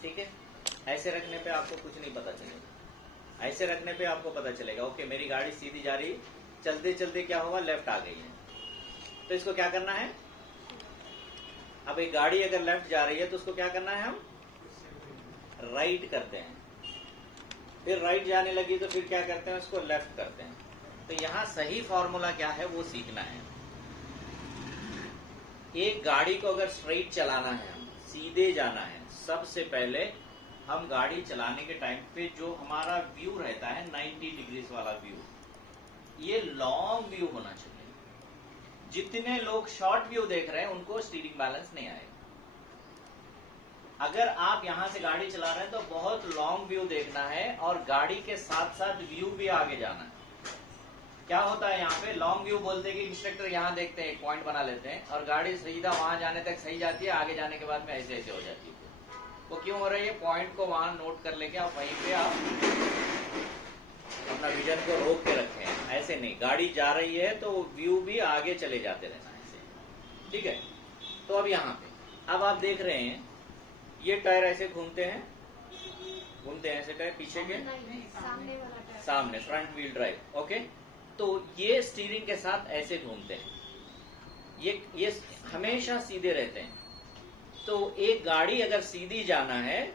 ठीक है। ऐसे रखने पे आपको कुछ नहीं पता चलेगा, ऐसे रखने पे आपको पता चलेगा ओके मेरी गाड़ी सीधी जा रही, चलते चलते क्या हुआ, लेफ्ट आ गई है। तो इसको क्या करना है, अब एक गाड़ी अगर लेफ्ट जा रही है तो उसको क्या करना है, हम राइट करते हैं, फिर राइट जाने लगी तो फिर क्या करते हैं, उसको लेफ्ट करते हैं। तो यहाँ सही फॉर्मूला क्या है वो सीखना है। एक गाड़ी को अगर स्ट्रेट चलाना है, हम सीधे जाना है, सबसे पहले हम गाड़ी चलाने के टाइम पे जो हमारा व्यू रहता है 90 डिग्रीज वाला व्यू, ये लॉन्ग व्यू होना चाहिए। जितने लोग शॉर्ट व्यू देख रहे हैं उनको स्टीयरिंग बैलेंस नहीं आएगा। अगर आप यहां से गाड़ी चला रहे हैं तो बहुत लॉन्ग व्यू देखना है और गाड़ी के साथ साथ व्यू भी आगे जाना है। क्या होता है यहाँ पे, लॉन्ग व्यू बोलते हैं कि इंस्ट्रक्टर यहाँ देखते हैं, एक पॉइंट बना लेते हैं और गाड़ी सीधा वहां जाने तक सही जाती है, आगे जाने के बाद में ऐसे ऐसे हो जाती है। वो क्यों हो रही है, पॉइंट को वहां नोट कर लेके आप वहीं पे आप अपना विजन को रोक के रखें। ऐसे नहीं, गाड़ी जा रही है तो व्यू भी आगे चले जाते रहना ऐसे, ठीक है। तो अब यहाँ पे अब आप देख रहे हैं ये टायर ऐसे घूमते हैं ऐसे टायर पीछे के सामने वाला टायर, सामने फ्रंट व्हील ड्राइव, ओके। तो ये स्टीयरिंग के साथ ऐसे घूमते हैं, ये हमेशा सीधे रहते हैं। तो एक गाड़ी अगर सीधी जाना है,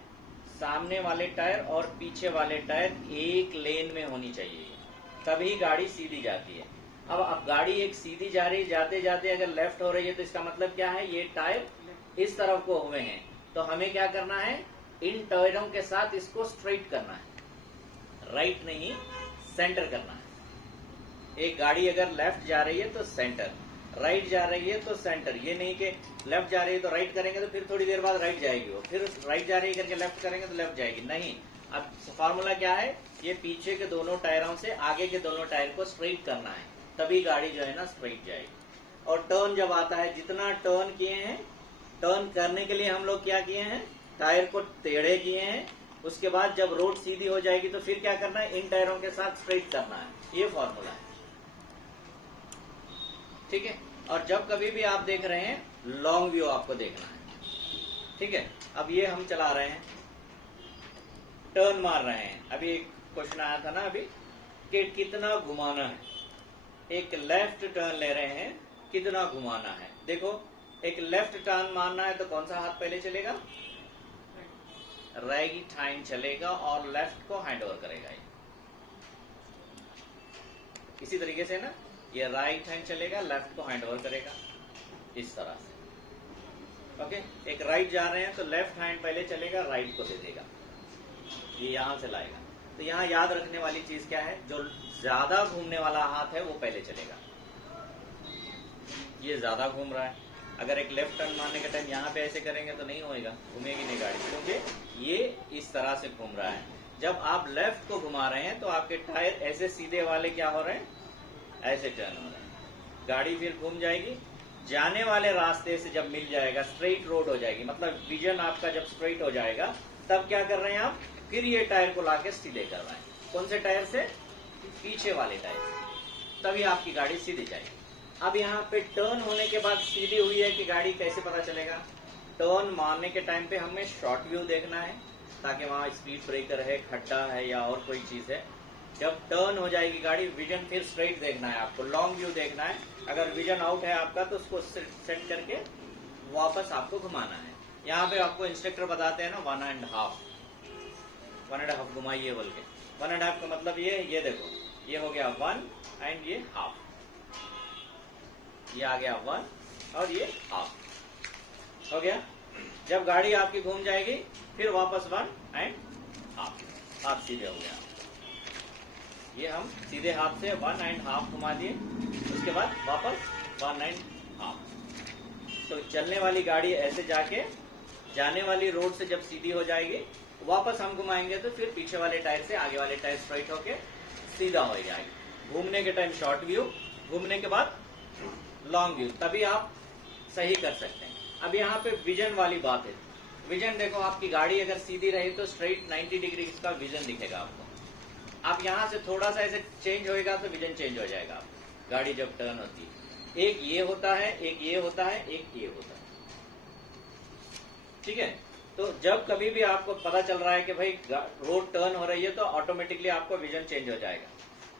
सामने वाले टायर और पीछे वाले टायर एक लेन में होनी चाहिए, तभी गाड़ी सीधी जाती है। अब गाड़ी एक सीधी जा रही, जाते जाते अगर लेफ्ट हो रही है तो इसका मतलब क्या है, ये टायर इस तरफ को हुए हैं, तो हमें क्या करना है, इन टायरों के साथ इसको स्ट्रेट करना है, राइट नहीं सेंटर करना है। एक गाड़ी अगर लेफ्ट जा रही है तो सेंटर, राइट जा रही है तो सेंटर। ये नहीं कि लेफ्ट जा रही है तो राइट करेंगे तो फिर थोड़ी देर बाद राइट जाएगी, वो फिर राइट जा रही है करके लेफ्ट करेंगे तो लेफ्ट जाएगी, नहीं। अब फार्मूला क्या है, ये पीछे के दोनों टायरों से आगे के दोनों टायर को स्ट्रेट करना है, तभी गाड़ी जो है ना स्ट्रेट जाएगी। और टर्न जब आता है, जितना टर्न किए हैं, टर्न करने के लिए हम लोग क्या किए हैं, टायर को टेढ़े किए हैं। उसके बाद जब रोड सीधी हो जाएगी तो फिर क्या करना है, इन टायरों के साथ स्ट्रेट करना है, ये फॉर्मूला है, ठीक है। और जब कभी भी आप देख रहे हैं लॉन्ग व्यू आपको देखना है, ठीक है। अब ये हम चला रहे हैं, टर्न मार रहे हैं। अभी एक क्वेश्चन आया था ना अभी कि कितना घुमाना है, एक लेफ्ट टर्न ले रहे हैं, कितना घुमाना है। देखो एक लेफ्ट टर्न मारना है तो कौन सा हाथ पहले चलेगा, राइट हैंड चलेगा और लेफ्ट को हैंड ओवर करेगा। इसी तरीके से ना, ये राइट हैंड चलेगा, लेफ्ट को हैंड ओवर करेगा, इस तरह से, ओके। एक राइट जा रहे हैं तो लेफ्ट हैंड पहले चलेगा, राइट को दे देगा, ये यहां से लाएगा। तो यहाँ याद रखने वाली चीज क्या है, जो ज्यादा घूमने वाला हाथ है वो पहले चलेगा। ये ज्यादा घूम रहा है, अगर एक लेफ्ट टर्न मारने के टाइम यहाँ पे ऐसे करेंगे तो नहीं होएगा, घूमेगी नहीं गाड़ी, क्योंकि ये इस तरह से घूम रहा है। जब आप लेफ्ट को घुमा रहे हैं तो आपके टायर ऐसे सीधे वाले क्या हो रहे हैं, ऐसे टर्न हो रहे हैं, गाड़ी फिर घूम जाएगी। जाने वाले रास्ते से जब मिल जाएगा, स्ट्रेट रोड हो जाएगी, मतलब विजन आपका जब स्ट्रेट हो जाएगा, तब क्या कर रहे हैं आप, फिर ये टायर को लाके सीधे कर रहे हैं। कौन से टायर से, पीछे वाले टायर से, तभी आपकी गाड़ी सीधी जाएगी। अब यहाँ पे टर्न होने के बाद सीधी हुई है कि गाड़ी, कैसे पता चलेगा, टर्न मारने के टाइम पे हमें शॉर्ट व्यू देखना है, ताकि वहाँ स्पीड ब्रेकर है, खड्डा है या और कोई चीज है। जब टर्न हो जाएगी गाड़ी, विजन फिर स्ट्रेट देखना है आपको, लॉन्ग व्यू देखना है। अगर विजन आउट है आपका तो उसको सेट करके वापस आपको घुमाना है। यहाँ पे आपको इंस्ट्रक्टर बताते हैं ना 1.5 घुमाइए बोल के। 1.5 का मतलब ये देखो, ये हो गया 1 एंड ये हाफ, ये आ गया 1 और ये हाफ हो गया। जब गाड़ी आपकी घूम जाएगी फिर वापस 1 एंड हाफ सीधे हो गया। ये हम सीधे हाथ से 1 एंड हाफ घुमा दिए, उसके बाद वापस 1 एंड हाफ। तो चलने वाली गाड़ी ऐसे जाके जाने वाली रोड से जब सीधी हो जाएगी, वापस हम घुमाएंगे तो फिर पीछे वाले टायर से आगे वाले टायर स्ट्राइट होके सीधा हो जाएगी। घूमने के टाइम शॉर्ट व्यू, घूमने के बाद लॉन्ग व्यू, तभी आप सही कर सकते हैं। अब यहाँ पे विजन वाली बात है, विजन देखो, आपकी गाड़ी अगर सीधी रही तो स्ट्रेट 90 डिग्री इसका विजन दिखेगा आपको। आप यहाँ से थोड़ा सा ऐसे चेंज होएगा तो विजन चेंज हो जाएगा आपको, गाड़ी जब टर्न होती है। एक ये होता है, एक ये होता है, एक ये होता है, ठीक है। तो जब कभी भी आपको पता चल रहा है कि भाई रोड टर्न हो रही है तो ऑटोमेटिकली आपको विजन चेंज हो जाएगा।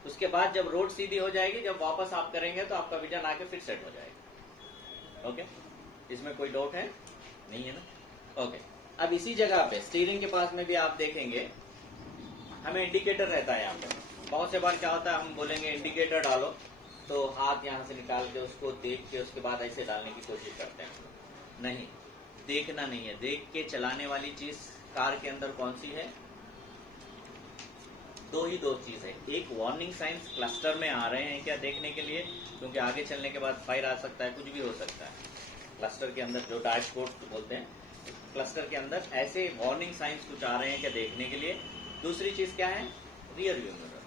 उसके बाद जब रोड सीधी हो जाएगी, जब वापस आप करेंगे तो आपका विजन आके फिर सेट हो जाएगा। ओके, इसमें कोई डाउट है? नहीं है ना? ओके। अब इसी जगह पे स्टीयरिंग के पास में भी आप देखेंगे हमें इंडिकेटर रहता है यहाँ पे। बहुत से बार क्या होता है, हम बोलेंगे इंडिकेटर डालो, तो हाथ यहाँ से निकाल के उसको देख के उसके बाद ऐसे डालने की कोशिश करते हैं। नहीं, देखना नहीं है। देख के चलाने वाली चीज कार के अंदर कौन सी है? दो चीज है। एक वार्निंग साइंस क्लस्टर में आ रहे हैं क्या देखने के लिए, क्योंकि आगे चलने के बाद फायर आ सकता है, कुछ भी हो सकता है। क्लस्टर के अंदर जो डैशबोर्ड बोलते हैं, क्लस्टर के अंदर ऐसे वार्निंग साइंस कुछ आ रहे हैं क्या देखने के लिए। दूसरी चीज क्या है? रियर व्यू मिरर,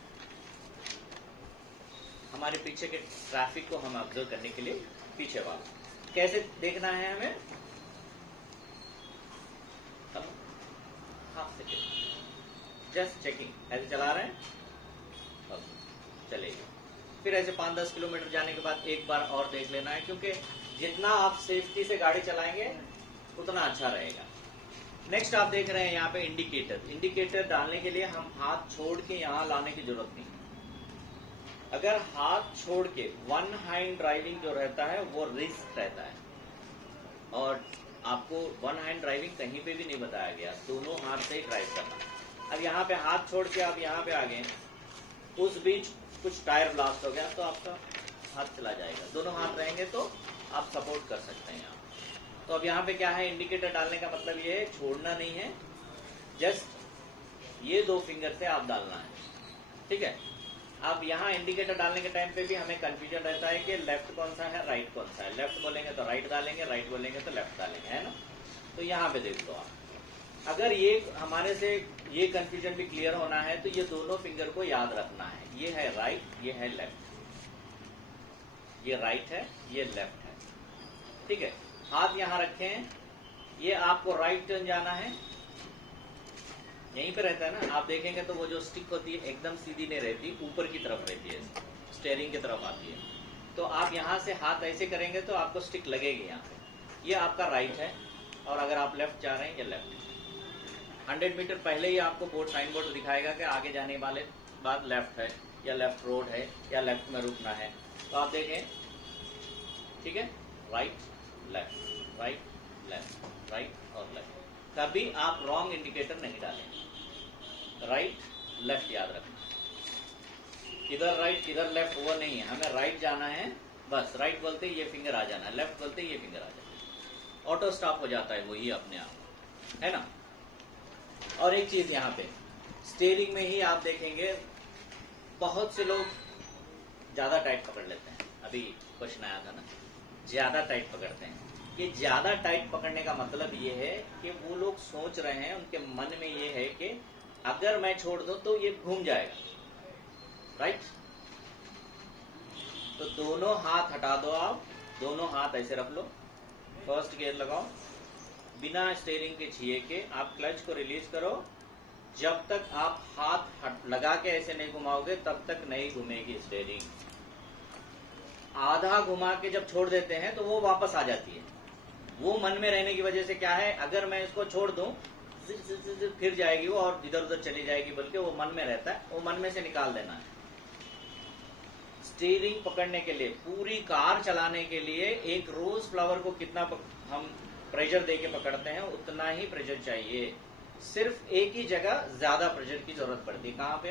हमारे पीछे के ट्रैफिक को हम ऑब्जर्व करने के लिए पीछे वाला। कैसे देखना है हमें? हाफ सेकेंड जस्ट चेकिंग, ऐसे चला रहे हैं, चलेगा। फिर ऐसे 5-10 किलोमीटर जाने के बाद एक बार और देख लेना है, क्योंकि जितना आप सेफ्टी से गाड़ी चलाएंगे उतना अच्छा रहेगा। नेक्स्ट आप देख रहे हैं यहाँ पे इंडिकेटर। इंडिकेटर डालने के लिए हम हाथ छोड़ के यहाँ लाने की जरूरत नहीं। अगर हाथ छोड़ के वन हैंड ड्राइविंग जो रहता है वो रिस्क रहता है, और आपको वन हैंड ड्राइविंग कहीं पे भी नहीं बताया गया, दोनों हाथ से ही ड्राइव करना। अब यहाँ पे हाथ छोड़ के आप यहाँ पे आ गए, उस बीच कुछ टायर ब्लास्ट हो गया तो आपका हाथ चला जाएगा। दोनों हाथ रहेंगे तो आप सपोर्ट कर सकते हैं यहाँ। तो अब यहाँ पे क्या है, इंडिकेटर डालने का मतलब ये है छोड़ना नहीं है, जस्ट ये 2 फिंगर से आप डालना है, ठीक है। अब यहाँ इंडिकेटर डालने के टाइम पे भी हमें कंफ्यूजन रहता है कि लेफ्ट कौन सा है, राइट कौन सा है। लेफ्ट बोलेंगे तो राइट डालेंगे, राइट बोलेंगे तो लेफ्ट डालेंगे, है ना। तो यहाँ पे देख लो आप, अगर ये हमारे से ये कंफ्यूजन भी क्लियर होना है तो ये दोनों फिंगर को याद रखना है। ये है राइट, ये है लेफ्ट, ये राइट है, ये लेफ्ट है, ठीक है। हाथ यहाँ रखे हैं, ये आपको राइट टर्न जाना है, यहीं पे रहता है ना। आप देखेंगे तो वो जो स्टिक होती है एकदम सीधी नहीं रहती, ऊपर की तरफ रहती है, स्टेयरिंग की तरफ आती है। तो आप यहाँ से हाथ ऐसे करेंगे तो आपको स्टिक लगेगी यहाँ पे। ये आपका राइट है, और अगर आप लेफ्ट जा रहे हैं ये लेफ्ट है। 100 मीटर पहले ही आपको बोर्ड साइन बोर्ड दिखाएगा कि आगे जाने वाले बाद लेफ्ट है, या लेफ्ट रोड है, या लेफ्ट में रुकना है। तो आप देखें, ठीक है, right left, right left, right और लेफ्ट। कभी आप रॉन्ग इंडिकेटर नहीं डालेंगे। राइट लेफ्ट याद रखना, किधर राइट किधर लेफ्ट वो नहीं है, हमें राइट जाना है बस। राइट बोलते ही ये फिंगर आ जाना है, लेफ्ट बोलते ही ये फिंगर आ जाना है। ऑटो स्टॉप हो जाता है वही अपने आप, है ना। और एक चीज यहाँ पे स्टीयरिंग में ही आप देखेंगे बहुत से लोग ज्यादा टाइट पकड़ लेते हैं। अभी क्वेश्चन आया था ना, ज्यादा टाइट पकड़ते हैं। ये ज्यादा टाइट पकड़ने का मतलब ये है कि वो लोग सोच रहे हैं, उनके मन में ये है कि अगर मैं छोड़ दूं तो ये घूम जाएगा, राइट। तो दोनों हाथ हटा दो, आप दोनों हाथ ऐसे रख लो, फर्स्ट गियर लगाओ, बिना स्टीयरिंग के छुए के आप क्लच को रिलीज करो। जब तक आप हाथ लगा के ऐसे नहीं घुमाओगे तब तक नहीं घूमेगी स्टीयरिंग। आधा घुमा के जब छोड़ देते हैं तो वो वापस आ जाती है। वो मन में रहने की वजह से क्या है, अगर मैं इसको छोड़ दूं फिर जाएगी वो और इधर उधर चली जाएगी, बल्कि वो मन में रहता है, वो मन में से निकाल देना है। स्टीयरिंग पकड़ने के लिए, पूरी कार चलाने के लिए एक रोज फ्लावर को कितना हम प्रेशर देके पकड़ते हैं उतना ही प्रेशर चाहिए। सिर्फ एक ही जगह ज्यादा प्रेशर की जरूरत पड़ती है, कहाँ पे?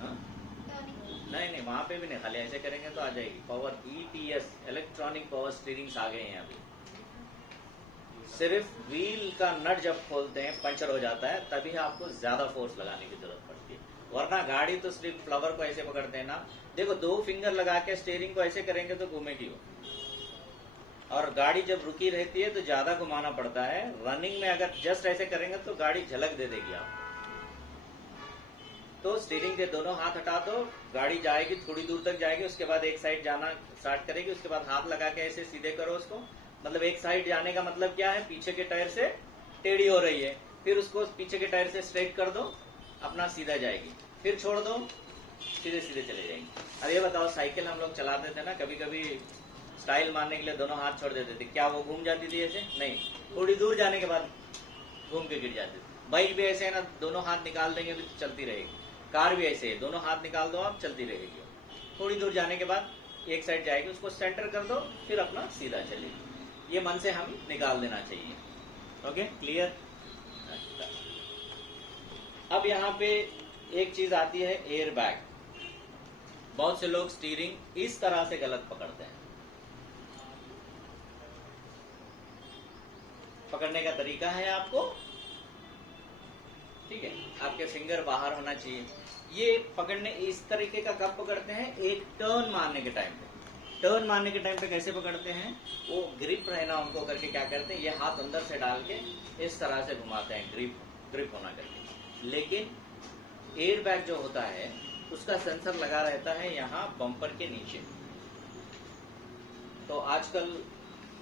हाँ? नहीं, वहां पे भी नहीं, खाली ऐसे करेंगे तो आ जाएगी। पावर EPS, इलेक्ट्रॉनिक पावर स्टीयरिंग्स आ गए हैं अभी। सिर्फ व्हील का नट जब खोलते हैं पंचर हो जाता है, तभी आपको ज्यादा फोर्स लगाने की जरूरत पड़ती है, वरना गाड़ी तो सिर्फ फ्लावर को ऐसे पकड़ते हैं ना। देखो 2 फिंगर लगा के स्टीयरिंग को ऐसे करेंगे तो घूमेगी वो, और गाड़ी जब रुकी रहती है तो ज्यादा घुमाना पड़ता है। रनिंग में अगर जस्ट ऐसे करेंगे तो गाड़ी झलक दे देगी आपको। तो स्टीयरिंग के दोनों हाथ हटा दो, गाड़ी जाएगी, थोड़ी दूर तक जाएगी, उसके बाद एक साइड जाना स्टार्ट करेगी, उसके बाद हाथ लगा के ऐसे सीधे करो उसको, मतलब एक साइड जाने का मतलब क्या है, पीछे के टायर से टेढ़ी हो रही है, फिर उसको पीछे के टायर से स्ट्रेट कर दो, अपना सीधा जाएगी, फिर छोड़ दो, सीधे सीधे चले जाएंगे। अब ये बताओ, साइकिल हम लोग चलाते थे ना, कभी कभी स्टाइल मारने के लिए दोनों हाथ छोड़ देते थे, क्या वो घूम जाती थी ऐसे? नहीं, थोड़ी दूर जाने के बाद घूम के गिर जाती थी। बाइक भी ऐसे है ना, दोनों हाथ निकाल देंगे तो चलती रहेगी। कार भी ऐसे है, दोनों हाथ निकाल दो आप, चलती रहेगी। थोड़ी दूर जाने के बाद एक साइड जाएगी, उसको सेंटर कर दो, फिर अपना सीधा चलेगी। ये मन से हम निकाल देना चाहिए। Okay, clear? अब यहाँ पे एक चीज आती है, एयर बैग। बहुत से लोग स्टीयरिंग इस तरह से गलत पकड़ते हैं। पकड़ने का तरीका है आपको, ठीक है, आपके फिंगर बाहर होना चाहिए। ये पकड़ने इस तरीके का कब पकड़ते हैं? एक टर्न मारने के टाइम पे। टर्न मारने के टाइम पे कैसे पकड़ते हैं? वो ग्रिप रहना उनको करके क्या करते हैं, ये हाथ अंदर से डाल के इस तरह से घुमाते हैं, ग्रिप होना करके। लेकिन एयर बैग जो होता है उसका सेंसर लगा रहता है यहाँ बम्पर के नीचे। तो आजकल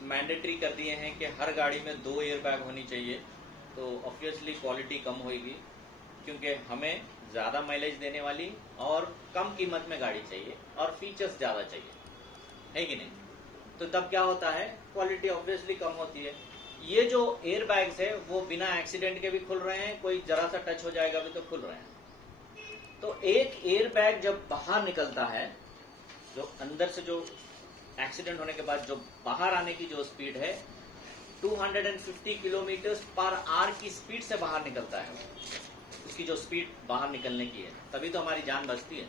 मैंडेटरी कर दिए हैं कि हर गाड़ी में 2 एयर बैग होनी चाहिए, तो ऑब्वियसली क्वालिटी कम होगी, क्योंकि हमें ज्यादा माइलेज देने वाली और कम कीमत में गाड़ी चाहिए और फीचर्स ज्यादा चाहिए, है कि नहीं? तो तब क्या होता है, क्वालिटी ऑब्वियसली कम होती है। ये जो एयर बैग्स है वो बिना एक्सीडेंट के भी खुल रहे हैं, कोई जरा सा टच हो जाएगा भी तो खुल रहे हैं। तो एक एयर बैग जब बाहर निकलता है, जो अंदर से जो एक्सीडेंट होने के बाद जो बाहर आने की जो स्पीड है 250 किलोमीटर पर आवर की स्पीड से बाहर निकलता है। उसकी जो स्पीड बाहर निकलने की है, तभी तो हमारी जान बचती है।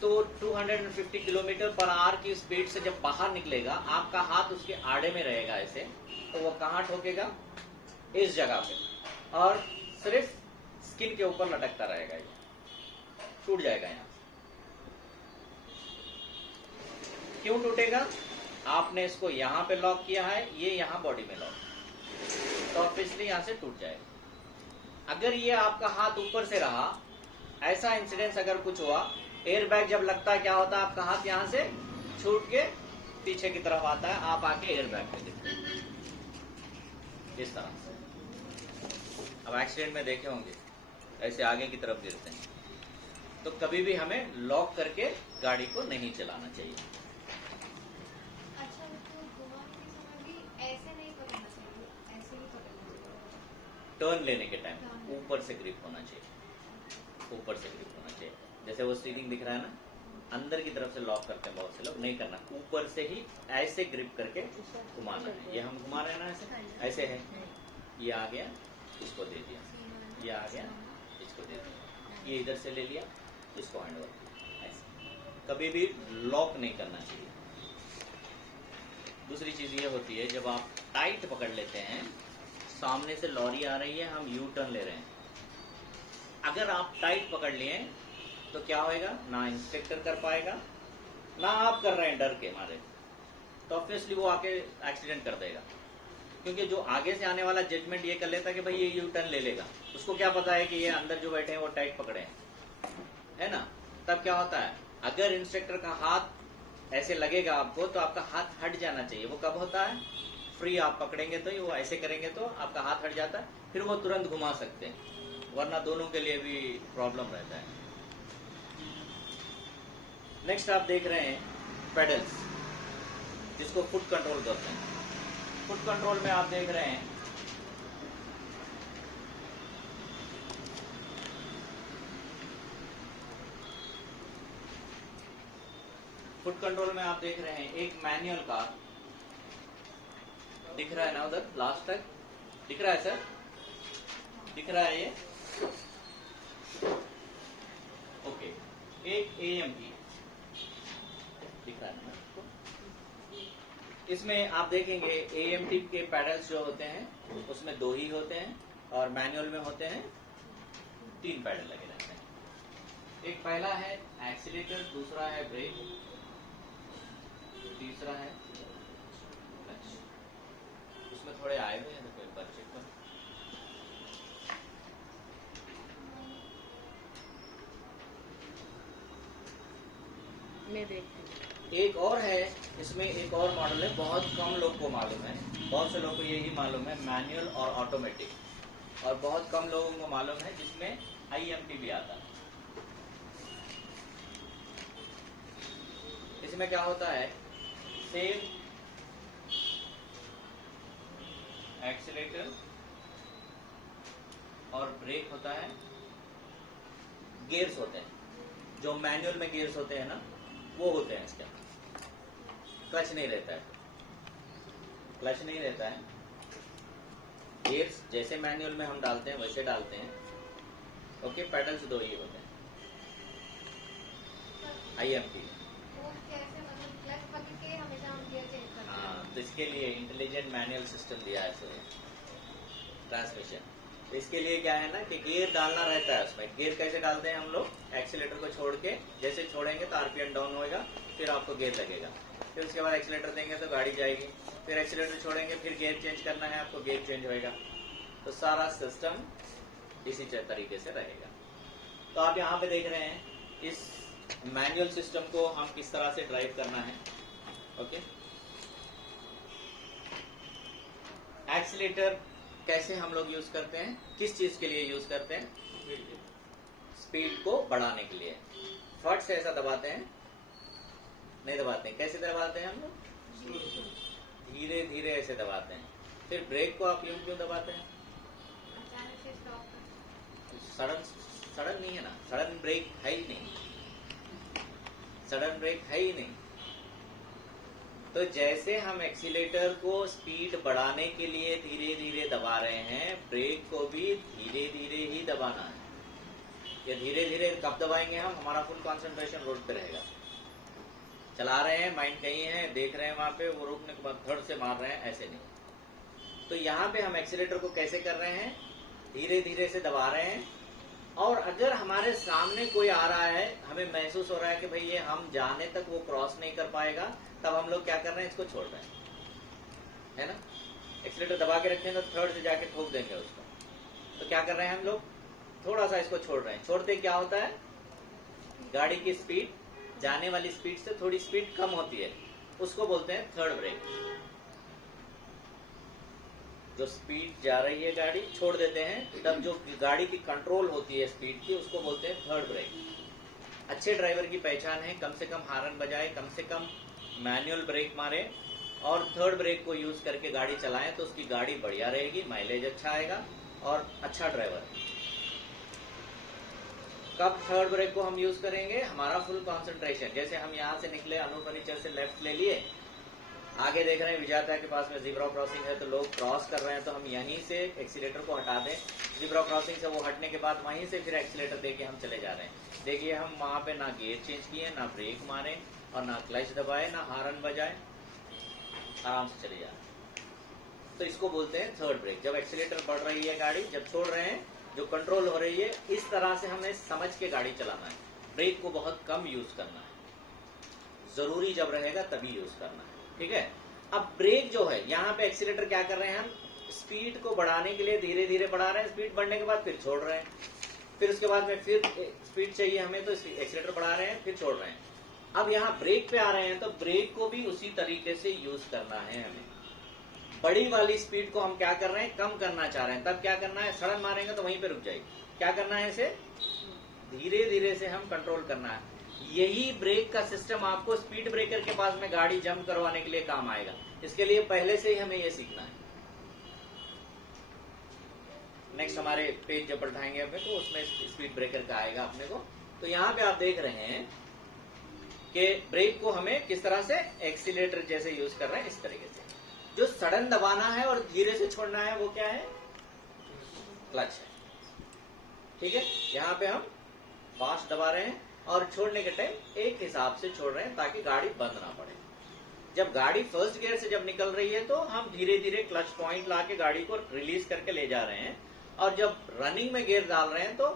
तो 250 किलोमीटर पर आवर की स्पीड से जब बाहर निकलेगा, आपका हाथ उसके आड़े में रहेगा ऐसे, तो वो कहाँ ठोकेगा? इस जगह पे, और सिर्फ स्किन के ऊपर लटकता रहेगा, ये टूट जाएगा यहाँ। क्यों टूटेगा? आपने इसको यहाँ पे लॉक किया है, ये यहाँ बॉडी में लॉक, तो ऑब्वियसली यहाँ से टूट जाएगा। अगर ये आपका हाथ ऊपर से रहा, ऐसा इंसिडेंस अगर कुछ हुआ, एयर बैग जब लगता है क्या होता है, आपका हाथ यहाँ से छूट के पीछे की तरफ आता है, आप आके एयर बैग पे गिरते हैं इस तरह से। अब एक्सीडेंट में देखे होंगे ऐसे आगे की तरफ गिरते हैं। तो कभी भी हमें लॉक करके गाड़ी को नहीं चलाना चाहिए। अच्छा, तो घुमाने के समय भी ऐसे नहीं पकड़ना चाहिए, ऐसे ही पकड़ना चाहिए। टर्न लेने के टाइम ऊपर से ग्रिप होना चाहिए, ऊपर से ग्रिप होना चाहिए। जैसे वो स्टीयरिंग दिख रहा है ना, अंदर की तरफ से लॉक करते हैं बहुत से लोग, नहीं करना, ऊपर से ही ऐसे ग्रिप करके घुमाना है। ये हम घुमा रहे हैं ना, ऐसे ऐसे है, ये आ गया, इसको दे दिया, ये आ गया, इसको दे दिया, ये इधर से ले लिया, इसको हैंड ओवर किया, ऐसे। कभी भी लॉक नहीं करना चाहिए। दूसरी चीज ये होती है, जब आप टाइट पकड़ लेते हैं, सामने से लॉरी आ रही है, हम यू टर्न ले रहे हैं, अगर आप टाइट पकड़ लिए तो क्या होएगा? ना इंस्पेक्टर कर पाएगा, ना आप कर रहे हैं डर के मारे, तो ऑब्वियसली वो आके एक्सीडेंट कर देगा। क्योंकि जो आगे से आने वाला जजमेंट ये कर लेता है कि भाई ये यू टर्न ले लेगा, उसको क्या पता है कि ये अंदर जो बैठे हैं वो टाइट पकड़े हैं, है ना? तब क्या होता है, अगर इंस्पेक्टर का हाथ ऐसे लगेगा आपको, तो आपका हाथ हट जाना चाहिए। वो कब होता है? फ्री आप पकड़ेंगे तो, वो ऐसे करेंगे तो आपका हाथ हट जाता है, फिर वो तुरंत घुमा सकते हैं, वरना दोनों के लिए भी प्रॉब्लम रहता है। नेक्स्ट आप देख रहे हैं पेडल्स, जिसको फुट कंट्रोल करते हैं। फुट कंट्रोल में आप देख रहे हैं फुट कंट्रोल में आप देख रहे हैं एक मैनुअल कार दिख रहा है ना, उधर लास्ट तक दिख रहा है सर, दिख रहा है ये, ओके। एक AMT दिख रहा है ना, इसमें आप देखेंगे AMT के पैडल्स जो होते हैं उसमें 2 ही होते हैं, और मैनुअल में होते हैं 3 पैडल लगे रहते हैं। एक पहला है एक्सीलेटर, दूसरा है ब्रेक, तीसरा है क्लच। उसमें थोड़े आए हुए हैं, तो एक बार चेक करो। मैं देखती हूँ। एक और है, इसमें एक और मॉडल है, बहुत कम लोग को मालूम है, बहुत से लोग को यही मालूम है, मैनुअल और ऑटोमेटिक, और बहुत कम लोगों को मालूम है जिसमें IMT भी आता है। इसमें क्या होता है, सेम एक्सीलेटर और ब्रेक होता है, गियर्स होते हैं, जो मैनुअल में गियर्स होते हैं ना, वो होते हैं इसके, क्लच नहीं रहता है, क्लच नहीं रहता है, गियर्स जैसे मैनुअल में हम डालते हैं वैसे डालते हैं। ओके, पेडल्स दो ही होते हैं IMT। वो कैसे मतलब क्लच पकड़ के हमेशा हम गियर चेंज करते हैं? हाँ, तो इसके लिए इंटेलिजेंट मैनुअल सिस्टम दिया है ट्रांसमिशन। तो इसके लिए क्या है ना कि गियर डालना रहता है उसमें। गियर कैसे डालते हैं हम लोग, एक्सीलेटर को छोड़ के, जैसे छोड़ेंगे तो RPM डाउन होएगा, फिर आपको गियर लगेगा, फिर उसके बाद एक्सीलेटर देंगे तो गाड़ी जाएगी, फिर एक्सीलेटर छोड़ेंगे, फिर गियर चेंज करना है आपको, गियर चेंज होएगा। तो सारा सिस्टम इसी तरीके से रहेगा। तो आप यहाँ पे देख रहे हैं इस मैनुअल सिस्टम को हम किस तरह से ड्राइव करना है। ओके, एक्सीलेटर कैसे हम लोग यूज करते हैं, किस चीज के लिए यूज करते हैं, स्पीड को बढ़ाने के लिए। फट से ऐसा दबाते हैं, नहीं दबाते हैं, कैसे दबाते हैं हम लोग, धीरे धीरे ऐसे दबाते हैं। फिर ब्रेक को आप यूं क्यों दबाते हैं, अचानक से स्टॉप कर सडन नहीं है ना, सडन ब्रेक है ही नहीं, सडन ब्रेक है ही नहीं। तो जैसे हम एक्सीलेटर को स्पीड बढ़ाने के लिए धीरे धीरे दबा रहे हैं, ब्रेक को भी धीरे धीरे ही दबाना है। ये धीरे धीरे कब दबाएंगे हम, हमारा फुल कंसंट्रेशन रोड पे रहेगा, चला रहे हैं, माइंड कहीं है, देख रहे हैं वहां पे, वो रुकने के बाद धड़ से मार रहे हैं, ऐसे नहीं। तो यहाँ पे हम एक्सीलेटर को कैसे कर रहे हैं, धीरे धीरे से दबा रहे हैं। और अगर हमारे सामने कोई आ रहा है, हमें महसूस हो रहा है कि भाई ये हम जाने तक वो क्रॉस नहीं कर पाएगा, तब हम लोग क्या कर रहे हैं, इसको छोड़ रहे हैं, है ना। एक्सीलेटर दबा के रखेंगे तो थर्ड से जाके ठोक देंगे उसको। तो क्या कर रहे हैं हम लोग, थोड़ा सा इसको छोड़ रहे हैं। छोड़ते क्या होता है, गाड़ी की स्पीड जाने वाली स्पीड से थोड़ी स्पीड कम होती है, उसको बोलते हैं थर्ड ब्रेक। जो स्पीड जा रही है गाड़ी, छोड़ देते हैं, तब जो गाड़ी की कंट्रोल होती है स्पीड की, उसको बोलते हैं थर्ड ब्रेक। अच्छे ड्राइवर की पहचान है कम से कम हारन बजाए, कम से कम मैनुअल ब्रेक मारे और थर्ड ब्रेक को यूज करके गाड़ी चलाएं, तो उसकी गाड़ी बढ़िया रहेगी, माइलेज अच्छा आएगा और अच्छा ड्राइवर। कब थर्ड ब्रेक को हम यूज करेंगे, हमारा फुल कंसंट्रेशन, जैसे हम यहाँ से निकले, अनु फर्नीचर से लेफ्ट ले लिए, आगे देख रहे हैं विजाता के पास में ज़ीब्रा क्रॉसिंग है, तो लोग क्रॉस कर रहे हैं, तो हम यहीं से एक्सीलेटर को हटा दें। ज़ीब्रा क्रॉसिंग से वो हटने के बाद वहीं से फिर एक्सीलेटर देके हम चले जा रहे हैं। देखिए हम वहाँ पे ना गियर चेंज किए, ना ब्रेक मारे और ना क्लच दबाए, ना हारन बजाए, आराम से चले जा रहे हैं। तो इसको बोलते हैं थर्ड ब्रेक। जब एक्सीलेटर बढ़ रही है गाड़ी, जब छोड़ रहे हैं, जो कंट्रोल हो रही है, इस तरह से हमें समझ के गाड़ी चलाना है। ब्रेक को बहुत कम यूज करना है, जरूरी जब रहेगा तभी यूज करना है, ठीक है। अब ब्रेक जो है, यहाँ पे एक्सीलेटर क्या कर रहे हैं, हम स्पीड को बढ़ाने के लिए धीरे धीरे बढ़ा रहे हैं, स्पीड बढ़ने के बाद फिर छोड़ रहे हैं, फिर उसके बाद में फिर स्पीड चाहिए हमें, तो एक्सीलेटर बढ़ा रहे हैं, फिर छोड़ रहे हैं। अब यहाँ ब्रेक पे आ रहे हैं, तो ब्रेक को भी उसी तरीके से यूज करना है हमें। बड़ी वाली स्पीड को हम क्या कर रहे हैं, कम करना चाह रहे हैं, तब क्या करना है, सडन मारेंगे तो वहीं पे रुक जाएगी। क्या करना है, इसे धीरे धीरे से हम कंट्रोल करना है। यही ब्रेक का सिस्टम आपको स्पीड ब्रेकर के पास में गाड़ी जंप करवाने के लिए काम आएगा। इसके लिए पहले से ही हमें ये सीखना है। नेक्स्ट हमारे पेज जब पलटाएंगे अपने, तो उसमें स्पीड ब्रेकर का आएगा अपने को। तो यहाँ पे आप देख रहे हैं कि ब्रेक को हमें किस तरह से एक्सीलेटर जैसे यूज कर रहे हैं, इस तरीके से। जो सडन दबाना है और धीरे से छोड़ना है, वो क्या है, क्लच है, ठीक है। यहाँ पे हम फास्ट दबा रहे हैं और छोड़ने के टाइम एक हिसाब से छोड़ रहे हैं, ताकि गाड़ी बंद ना पड़े। जब गाड़ी फर्स्ट गियर से जब निकल रही है, तो हम धीरे धीरे क्लच पॉइंट ला के गाड़ी को रिलीज करके ले जा रहे हैं, और जब रनिंग में गियर डाल रहे हैं तो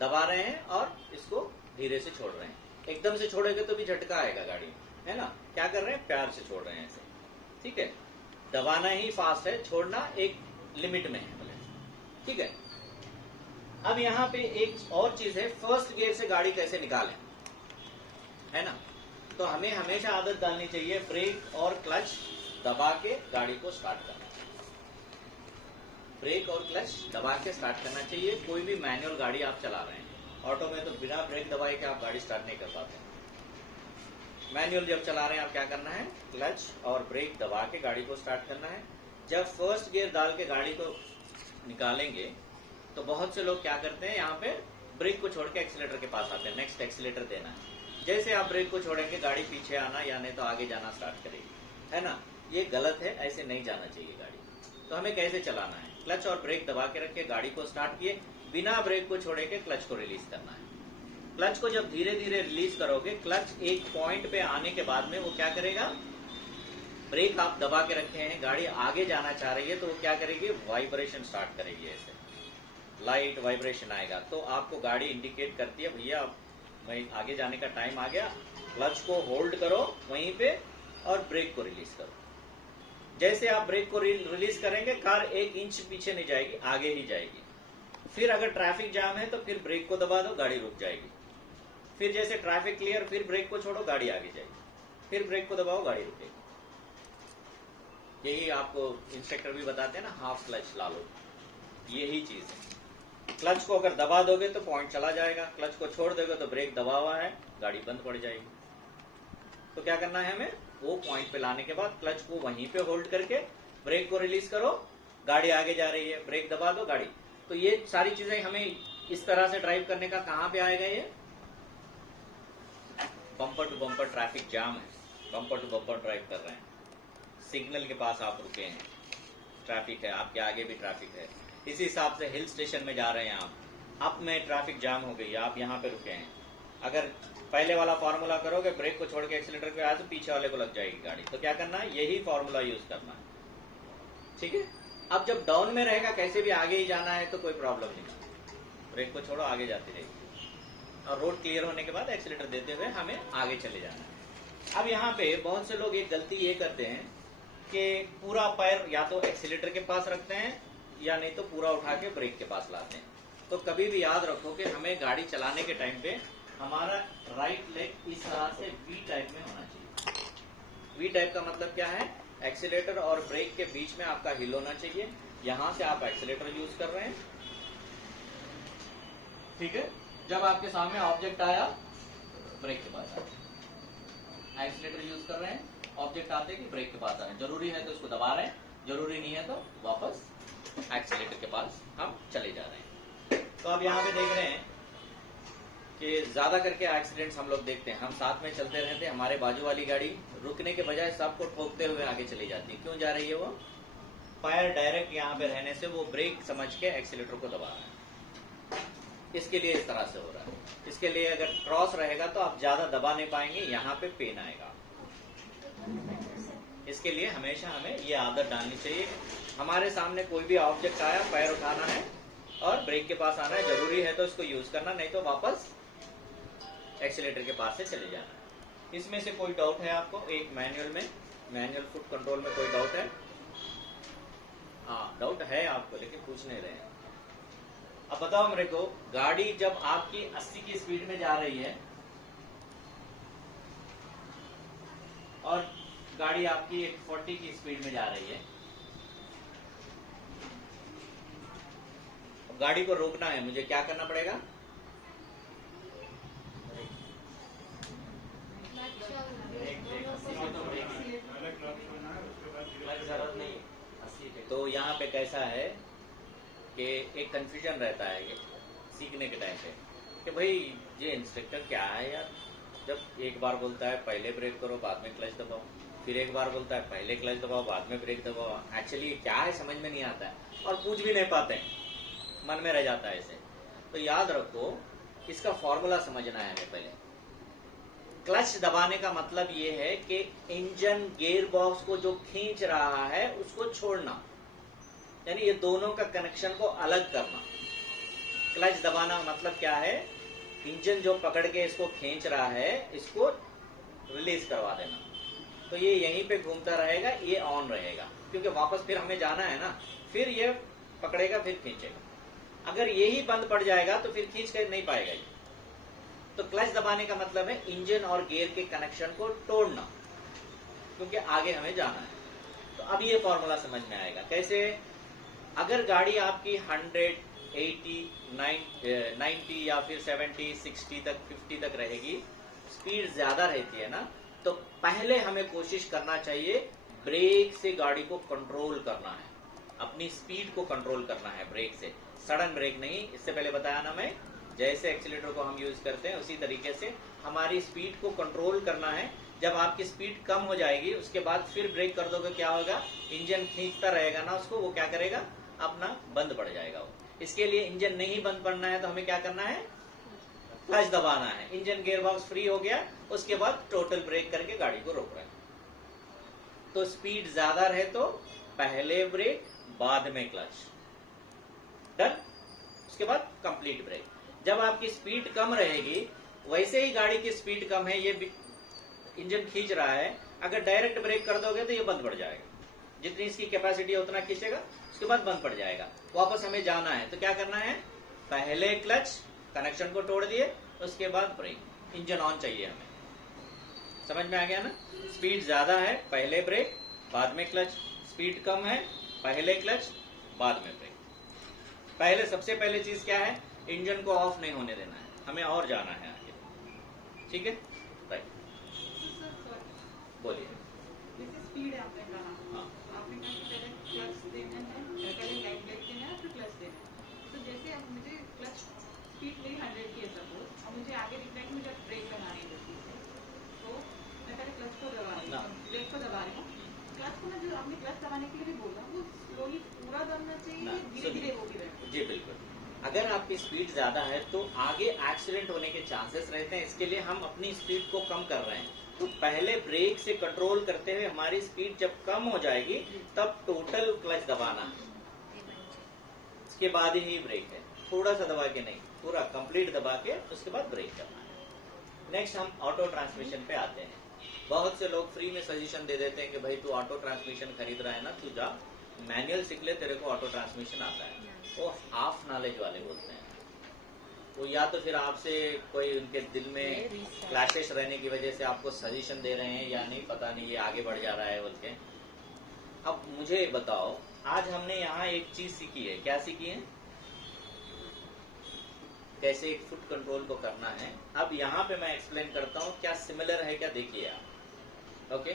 दबा रहे हैं और इसको धीरे से छोड़ रहे हैं। एकदम से छोड़ेंगे तो भी झटका आएगा गाड़ी, है ना। क्या कर रहे हैं, प्यार से छोड़ रहे हैं ऐसे, ठीक है। दबाना ही फास्ट है, छोड़ना एक लिमिट में है, ठीक है। अब यहाँ पे एक और चीज है, फर्स्ट गियर से गाड़ी कैसे निकालें, है ना। तो हमें हमेशा आदत डालनी चाहिए ब्रेक और क्लच दबा के गाड़ी को स्टार्ट करना। ब्रेक और क्लच दबा के स्टार्ट करना चाहिए। कोई भी मैनुअल गाड़ी आप चला रहे हैं, ऑटो में तो बिना ब्रेक दबाए के आप गाड़ी स्टार्ट नहीं कर पाते। मैनुअल जब चला रहे हैं आप क्या करना है, क्लच और ब्रेक दबा के गाड़ी को स्टार्ट करना है। जब फर्स्ट गियर डाल के गाड़ी को निकालेंगे तो बहुत से लोग क्या करते हैं, यहाँ पे ब्रेक को छोड़ के एक्सीलेटर के पास आते हैं, नेक्स्ट एक्सीलेटर देना है। जैसे आप ब्रेक को छोड़ेंगे गाड़ी पीछे आना या नहीं तो आगे जाना स्टार्ट करेगी, है ना। ये गलत है, ऐसे नहीं जाना चाहिए गाड़ी। तो हमें कैसे चलाना है, क्लच और ब्रेक दबा के रख के गाड़ी को स्टार्ट किए, बिना ब्रेक को छोड़े के क्लच को रिलीज करना है। क्लच को जब धीरे धीरे रिलीज करोगे, क्लच एक पॉइंट पे आने के बाद में वो क्या करेगा, ब्रेक आप दबा के रखे हैं, गाड़ी आगे जाना चाह रही है तो वो क्या करेगी, वाइब्रेशन स्टार्ट करेगी, ऐसे लाइट वाइब्रेशन आएगा। तो आपको गाड़ी इंडिकेट करती है भैया वहीं आगे जाने का टाइम आ गया। क्लच को होल्ड करो वहीं पे और ब्रेक को रिलीज करो। जैसे आप ब्रेक को रिलीज करेंगे, कार 1 इंच पीछे नहीं जाएगी, आगे ही जाएगी। फिर अगर ट्रैफिक जाम है तो फिर ब्रेक को दबा दो, गाड़ी रुक जाएगी। फिर जैसे ट्रैफिक क्लियर, फिर ब्रेक को छोड़ो, गाड़ी आगे जाएगी। फिर ब्रेक को दबाओ, गाड़ी रुकेगी। यही आपको इंस्ट्रक्टर भी बताते हैं ना, हाफ क्लच ला लो, यही चीज है। क्लच को अगर दबा दोगे तो पॉइंट चला जाएगा, क्लच को छोड़ दोगे तो ब्रेक दबा हुआ है, गाड़ी बंद पड़ जाएगी। तो क्या करना है हमें, वो पॉइंट पे लाने के बाद क्लच को वहीं पे होल्ड करके ब्रेक को रिलीज करो, गाड़ी आगे जा रही है, ब्रेक दबा दो, गाड़ी। तो ये सारी चीजें हमें इस तरह से ड्राइव करने का कहां पे आएगा, ये bumper to bumper traffic jam है, बम्पर टू बम्पर ड्राइव कर रहे हैं, सिग्नल के पास आप रुके हैं, ट्रैफिक है, आपके आगे भी ट्रैफिक है। इसी हिसाब से हिल स्टेशन में जा रहे हैं आप, अब में ट्रैफिक जाम हो गई, आप यहाँ पे रुके हैं। अगर पहले वाला फॉर्मूला करोगे, ब्रेक को छोड़ के एक्सीलेटर पे आए तो पीछे वाले को लग जाएगी गाड़ी। तो क्या करना है, यही फॉर्मूला यूज करना है, ठीक है। अब जब डाउन में रहेगा, कैसे भी आगे ही जाना है तो कोई प्रॉब्लम नहीं, ब्रेक को छोड़ो, आगे जाती रहेगी। और रोड क्लियर होने के बाद एक्सीलेटर देते हुए हमें आगे चले जाना है। अब यहाँ पे बहुत से लोग एक गलती ये करते हैं कि पूरा पैर या तो एक्सीलेटर के पास रखते हैं या नहीं तो पूरा उठा के ब्रेक के पास लाते हैं। तो कभी भी याद रखो कि हमें गाड़ी चलाने के टाइम पे हमारा राइट लेग इस तरह से वी टाइप में होना चाहिए। वी टाइप का मतलब क्या है, एक्सीलेटर और ब्रेक के बीच में आपका हिल होना चाहिए। यहां से आप एक्सीलेटर यूज कर रहे हैं, ठीक है। जब आपके सामने ऑब्जेक्ट आया, ब्रेक के पास आए, एक्सीलेटर यूज कर रहे हैं, ऑब्जेक्ट आते कि ब्रेक के पास आ रहे हैं। जरूरी है तो इसको दबा रहे हैं, जरूरी नहीं है तो वापस एक्सीलेटर के पास हम चले जा रहे हैं। तो अब यहाँ पे देख रहे हैं कि ज्यादा करके एक्सीडेंट्स हम लोग देखते हैं, हम साथ में चलते रहते हैं, हमारे बाजू वाली गाड़ी रुकने के बजाय सबको ठोकते हुए आगे चली जाती है। क्यों जा रही है, वो पैर डायरेक्ट यहाँ पे रहने से वो ब्रेक समझ के एक्सीलेटर को दबा रहा है। इसके लिए इस तरह से हो रहा है। इसके लिए अगर क्रॉस रहेगा तो आप ज्यादा दबा नहीं पाएंगे, यहाँ पे पेन आएगा। इसके लिए हमेशा हमें ये आदत डालनी चाहिए, हमारे सामने कोई भी ऑब्जेक्ट आया, पैर उठाना है और ब्रेक के पास आना है। जरूरी है तो इसको यूज करना, नहीं तो वापस एक्सीलेटर के पास से चले जाना है। इसमें से कोई डाउट है आपको, एक मैनुअल में, मैनुअल फुट कंट्रोल में कोई डाउट है? हाँ डाउट है आपको, लेकिन पूछ नहीं रहे हैं। अब बताओ मेरे को, गाड़ी जब आपकी 80 की स्पीड में जा रही है और गाड़ी आपकी 40 की स्पीड में जा रही है, गाड़ी को रोकना है, मुझे क्या करना पड़ेगा? जरूरत नहीं। तो यहाँ पे कैसा है कि एक कंफ्यूजन रहता है सीखने के टाइम पे कि भाई ये इंस्ट्रक्टर क्या है यार, जब एक बार बोलता है पहले ब्रेक करो बाद में क्लच दबाओ, फिर एक बार बोलता है पहले क्लच दबाओ बाद में ब्रेक दबाओ। एक्चुअली क्या है समझ में नहीं आता है और पूछ भी नहीं पाते हैं, मन में रह जाता है इसे। तो याद रखो, इसका फॉर्मूला समझना है हमें पहले। क्लच दबाने का मतलब ये है कि इंजन गियर बॉक्स को जो खींच रहा है उसको छोड़ना, यानी ये दोनों का कनेक्शन को अलग करना। क्लच दबाना मतलब क्या है, इंजन जो पकड़ के इसको खींच रहा है इसको रिलीज करवा देना। तो ये यहीं पे घूमता रहेगा, ये ऑन रहेगा, क्योंकि वापस फिर हमें जाना है ना, फिर ये पकड़ेगा फिर खींचेगा। अगर यही बंद पड़ जाएगा तो फिर खींच कर नहीं पाएगा ये, तो क्लच दबाने का मतलब है इंजन और गियर के कनेक्शन को तोड़ना, क्योंकि आगे हमें जाना है। तो अब ये फॉर्मूला समझ में आएगा कैसे। अगर गाड़ी आपकी 100, 80, 90 या फिर 70, 60 तक, 50 तक रहेगी, स्पीड ज्यादा रहती है ना, तो पहले हमें कोशिश करना चाहिए ब्रेक से गाड़ी को कंट्रोल करना है, अपनी स्पीड को कंट्रोल करना है ब्रेक से, सडन ब्रेक नहीं। इससे पहले बताया ना मैं, जैसे एक्सीलेटर को हम यूज करते हैं उसी तरीके से हमारी स्पीड को कंट्रोल करना है। जब आपकी स्पीड कम हो जाएगी उसके बाद फिर ब्रेक कर दोगे, क्या होगा, इंजन खींचता रहेगा ना उसको, वो क्या करेगा, अपना बंद पड़ जाएगा वो। इसके लिए इंजन नहीं बंद पड़ना है तो हमें क्या करना है, क्लच दबाना है। इंजन गियर बॉक्स फ्री हो गया, उसके बाद टोटल ब्रेक करके गाड़ी को रोक रहे हैं। तो स्पीड ज्यादा रहे तो पहले ब्रेक बाद में क्लच, डन। उसके बाद कंप्लीट ब्रेक। जब आपकी स्पीड कम रहेगी, वैसे ही गाड़ी की स्पीड कम है, ये इंजन खींच रहा है, अगर डायरेक्ट ब्रेक कर दोगे तो ये बंद पड़ जाएगा, जितनी इसकी कैपेसिटी है उतना खींचेगा, उसके बाद बंद पड़ जाएगा। वापस हमें जाना है तो क्या करना है, पहले क्लच, कनेक्शन को तोड़ दिए, उसके बाद ब्रेक, इंजन ऑन चाहिए हमें। समझ में आ गया ना। स्पीड ज्यादा है पहले ब्रेक बाद में क्लच, स्पीड कम है पहले क्लच बाद में ब्रेक। पहले सबसे पहले चीज क्या है, इंजन को ऑफ नहीं होने देना है, हमें और जाना है आगे, ठीक है, राइट। बोलिए। जैसे स्पीड है आपने कहा, हाँ। आपने कहा कि पहले क्लच देना है, पहले लाइट ब्रेक देना है, फिर क्लच देना है। तो जैसे अब मुझे क्लच स्पीड मेरी 100 की है सपोज, अब मुझे आगे दिख रहा है कि मुझे ब्रेक लगानी है जल्दी से, तो मैं पहले क्लच को दबा रही हूँ, ब्रेक को दबा रही हूँ। क्लच को ना, जो आपने क्लच दबाने के लिए भी बोला, वो स्लोली पूरा दबना चाहिए, धीरे धीरे वो भी रहना। जी बिल्कुल। अगर आपकी स्पीड ज्यादा है तो आगे एक्सीडेंट होने के चांसेस रहते हैं, इसके लिए हम अपनी स्पीड को कम कर रहे हैं। तो पहले ब्रेक से कंट्रोल करते हुए हमारी स्पीड जब कम हो जाएगी तब टोटल क्लच दबाना है, इसके बाद ही ब्रेक है, थोड़ा सा दबा के नहीं, पूरा कंप्लीट दबा के उसके बाद ब्रेक करना है। नेक्स्ट हम ऑटो ट्रांसमिशन पे आते हैं। बहुत से लोग फ्री में सजेशन दे देते हैं कि भाई तू ऑटो ट्रांसमिशन खरीद रहा है ना, तू जा मैनुअल सीख ले, तेरे को ऑटो ट्रांसमिशन आता है। वो हाफ नॉलेज वाले बोलते हैं, वो या तो फिर आपसे कोई उनके दिल में क्लैशेस रहने की वजह से आपको सजेशन दे रहे हैं, या नहीं पता नहीं, ये आगे बढ़ जा रहा है बोल के। अब मुझे बताओ, आज हमने यहाँ एक चीज सीखी है, क्या सीखी है, कैसे एक फुट कंट्रोल को करना है। अब यहाँ पे मैं एक्सप्लेन करता हूँ, क्या सिमिलर है क्या, देखिए आप। ओके,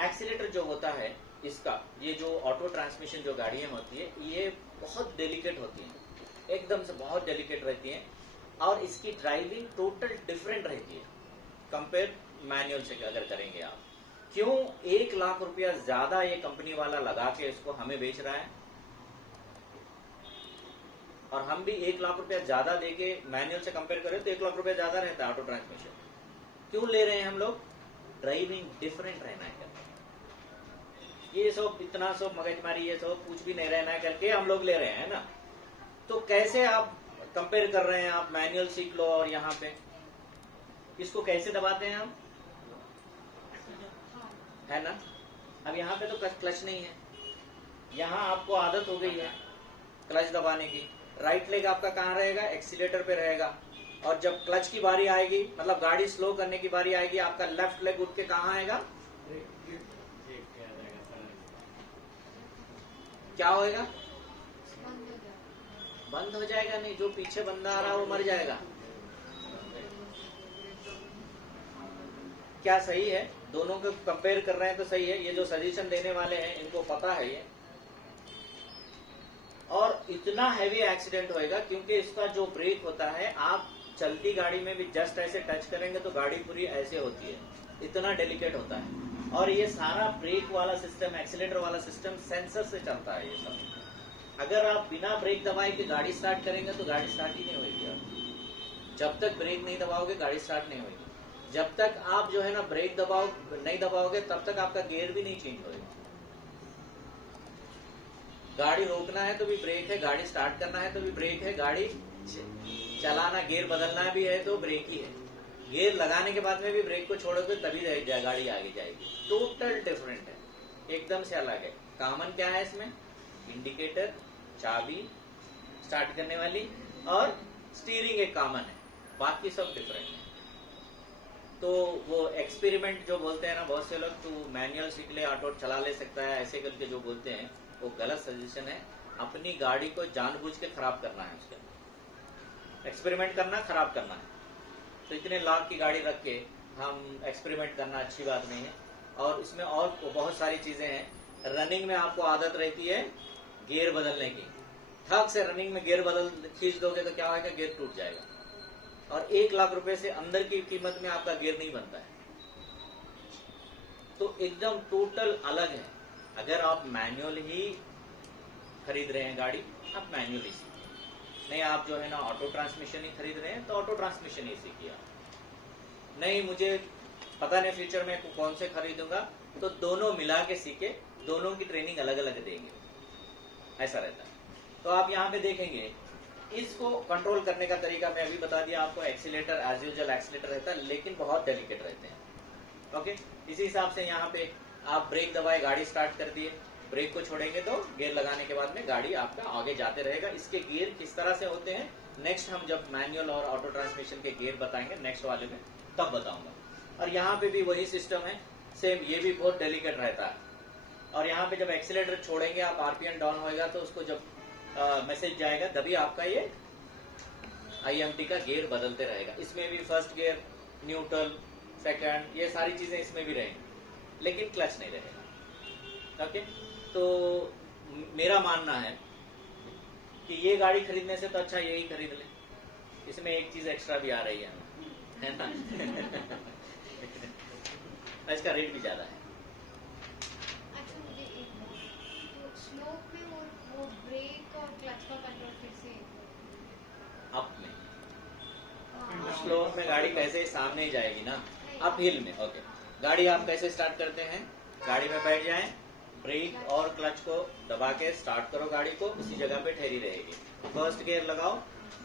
एक्सीलेटर जो होता है इसका, ये जो ऑटो ट्रांसमिशन जो गाड़ियां होती है, ये बहुत डेलिकेट होती हैं, एकदम से बहुत डेलिकेट रहती हैं, और इसकी ड्राइविंग टोटल डिफरेंट रहती है कंपेयर मैनुअल से अगर करेंगे आप। क्यों 1 लाख रुपया ज्यादा ये कंपनी वाला लगा के इसको हमें बेच रहा है, और हम भी 1 लाख रुपया ज्यादा देके मैनुअल से कंपेयर करें तो 1 लाख रुपया ज्यादा रहता है ऑटो ट्रांसमिशन। क्यों ले रहे हैं हम लोग, ड्राइविंग डिफरेंट रहना है करके, ये सब इतना सब मगजमारी, ये सब कुछ भी नहीं रहना है करके हम लोग ले रहे हैं ना। तो कैसे आप कंपेयर कर रहे हैं, आप मैनुअल सीख लो, और यहाँ पे इसको कैसे दबाते हैं हम, है ना। अब यहाँ पे तो क्लच नहीं है, यहाँ आपको आदत हो गई है क्लच दबाने की। राइट लेग आपका कहाँ रहेगा, एक्सीलेटर पे रहेगा, और जब क्लच की बारी आएगी, मतलब गाड़ी स्लो करने की बारी आएगी, आपका लेफ्ट लेग उठ के कहाँ आएगा, क्या होएगा, बंद हो जाएगा। नहीं, जो पीछे बंदा आ रहा है वो मर जाएगा। क्या सही है, दोनों को कंपेयर कर रहे हैं तो सही है। ये जो सजेशन देने वाले हैं इनको पता है ये, और इतना हैवी एक्सीडेंट होएगा क्योंकि इसका जो ब्रेक होता है, आप चलती गाड़ी में भी जस्ट ऐसे टच करेंगे तो गाड़ी पूरी ऐसे होती है, इतना डेलिकेट होता है। और ये सारा ब्रेक वाला सिस्टम, एक्सीलेटर वाला सिस्टम सेंसर से चलता है ये सब। अगर आप बिना ब्रेक दबाए के गाड़ी स्टार्ट करेंगे तो गाड़ी स्टार्ट ही नहीं होगी। आप जब तक ब्रेक नहीं दबाओगे गाड़ी स्टार्ट नहीं होगी। जब तक आप जो है ना ब्रेक नहीं दबाओगे तब तक आपका गियर भी नहीं चेंज होगा। गाड़ी रोकना है तो भी ब्रेक है, गाड़ी स्टार्ट करना है तो भी ब्रेक है, गाड़ी चलाना, गियर बदलना भी है तो ब्रेक ही है। गियर लगाने के बाद में भी ब्रेक को छोड़ोगे तभी गाड़ी आगे जाएगी। टोटल डिफरेंट है, एकदम से अलग है। कॉमन क्या है इसमें, इंडिकेटर, चाबी स्टार्ट करने वाली, और स्टीयरिंग एक कॉमन है, बाकी सब डिफरेंट है। तो वो एक्सपेरिमेंट जो बोलते हैं ना बहुत से लोग, तो मैनुअल सीख ले ऑटो चला ले सकता है ऐसे करके जो बोलते हैं, वो गलत सजेशन है। अपनी गाड़ी को जानबूझ के खराब करना है, उसके एक्सपेरिमेंट करना, खराब करना है। तो इतने लाख की गाड़ी रख के हम एक्सपेरिमेंट करना अच्छी बात नहीं है। और इसमें और बहुत सारी चीजें हैं। रनिंग में आपको आदत रहती है गियर बदलने की, थक से रनिंग में गियर बदल खींच दोगे तो क्या होगा, गियर टूट जाएगा। और 1 लाख रुपए से अंदर की कीमत में आपका गियर नहीं बनता है। तो एकदम टोटल अलग है। अगर आप मैनुअल ही खरीद रहे हैं गाड़ी, आप मैनुअल ही सीखिए। नहीं आप जो है ना ऑटो ट्रांसमिशन ही खरीद रहे हैं तो ऑटो ट्रांसमिशन ही सीखिए आप। नहीं मुझे पता नहीं फ्यूचर में कौन से खरीदूंगा, तो दोनों मिला के सीखे, दोनों की ट्रेनिंग अलग अलग देंगे, ऐसा रहता है। तो आप यहाँ पे देखेंगे इसको कंट्रोल करने का तरीका मैं अभी बता दिया आपको। एक्सीलेटर एज यूजुअल एक्सीलेटर रहता है, लेकिन बहुत डेलिकेट रहते हैं। ओके, इसी हिसाब से यहाँ पे आप ब्रेक दबाए, गाड़ी स्टार्ट कर दिए, ब्रेक को छोड़ेंगे तो गियर लगाने के बाद में गाड़ी आपका आगे जाते रहेगा। इसके गियर किस तरह से होते हैं नेक्स्ट हम जब मैनुअल और ऑटो ट्रांसमिशन के गियर बताएंगे नेक्स्ट वाले में, तब बताऊंगा। और यहाँ पे भी वही सिस्टम है सेम, ये भी बहुत डेलिकेट रहता है। और यहाँ पे जब एक्सीलेटर छोड़ेंगे आप, आरपीएम डाउन होएगा तो उसको जब मैसेज जाएगा तभी आपका ये IMT का गियर बदलते रहेगा। इसमें भी फर्स्ट गियर, न्यूट्रल, सेकंड, ये सारी चीजें इसमें भी रहेंगी, लेकिन क्लच नहीं रहेगा। ओके, तो मेरा मानना है कि ये गाड़ी खरीदने से तो अच्छा यही खरीद ले। इसमें एक चीज एक्स्ट्रा भी आ रही है ना इसका रेट भी ज्यादा है। अच्छा मुझे एक तो स्लोप में वो ब्रेक और क्लच का कंट्रोल फिर से अप में, स्लोप में गाड़ी कैसे सामने ही जाएगी ना, अप हिल में। ओके, गाड़ी आप कैसे स्टार्ट करते हैं, गाड़ी में बैठ जाएं, ब्रेक और क्लच को दबा के स्टार्ट करो, गाड़ी को उसी जगह पे ठहरी रहेगी। फर्स्ट गियर लगाओ,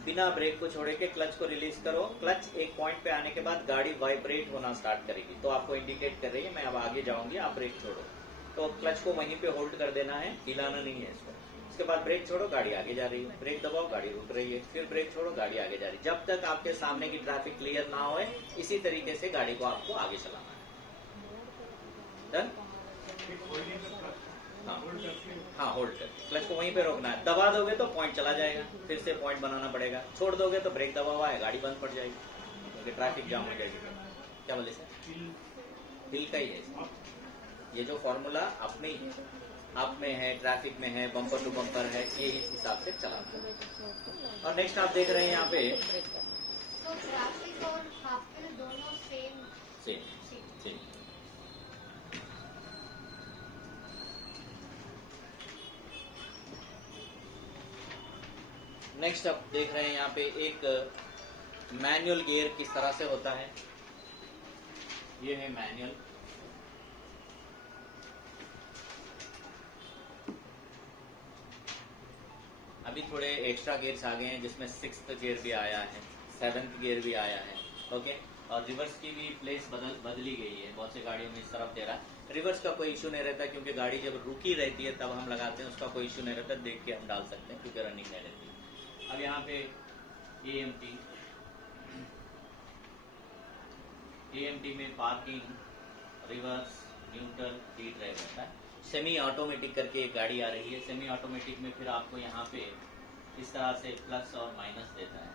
बिना ब्रेक को छोड़े के क्लच को रिलीज करो। क्लच एक पॉइंट पे आने के बाद गाड़ी वाइब्रेट होना स्टार्ट करेगी, तो आपको इंडिकेट कर रही है मैं अब आगे जाऊंगी, आप ब्रेक छोड़ो। तो क्लच को वहीं पे होल्ड कर देना है, हिलाना नहीं है इसको। उसके बाद ब्रेक छोड़ो, गाड़ी आगे जा रही है, ब्रेक दबाओ, गाड़ी रुक रही है, फिर ब्रेक छोड़ो, गाड़ी आगे जा रही है। जब तक आपके सामने की ट्रैफिक क्लियर ना हो, इसी तरीके से गाड़ी को आपको आगे चलाना है। डन? हाँ, होल्ड कर, क्लच को वहीं पे रोकना है। दबा दोगे तो पॉइंट चला जाएगा, फिर से पॉइंट बनाना पड़ेगा। छोड़ दोगे तो ब्रेक दबा हुआ है, गाड़ी बंद पड़ जाएगी क्योंकि ट्रैफिक जाम हो जाएगी। क्या बोले सर, हिल का ही है ये जो फॉर्मूला, अपने आप में है, ट्रैफिक में है, बम्पर टू बम्पर है, ये इस हिसाब से चलाना है। और नेक्स्ट आप देख रहे हैं यहाँ पे तो ट्रैफिक और हाफ हिल दोनों सेम सेम। नेक्स्ट आप देख रहे हैं यहाँ पे एक मैनुअल गियर किस तरह से होता है। ये है मैनुअल। अभी थोड़े एक्स्ट्रा गियर्स आ गए हैं जिसमें 6th गियर भी आया है, 7th गियर भी आया है। ओके, और रिवर्स की भी प्लेस बदली गई है, बहुत सी गाड़ियों में इस तरफ दे रहा है। रिवर्स का कोई इशू नहीं रहता क्योंकि गाड़ी जब रुकी रहती है तब हम लगाते हैं, उसका कोई इशू नहीं रहता, देख के हम डाल सकते हैं क्योंकि रनिंग नहीं रहती। अब यहाँ पे AMT में parking, reverse, neutral, D drive रहता है। सेमी ऑटोमेटिक करके एक गाड़ी आ रही है। सेमी ऑटोमेटिक में फिर आपको यहाँ पे इस तरह से प्लस और माइनस देता है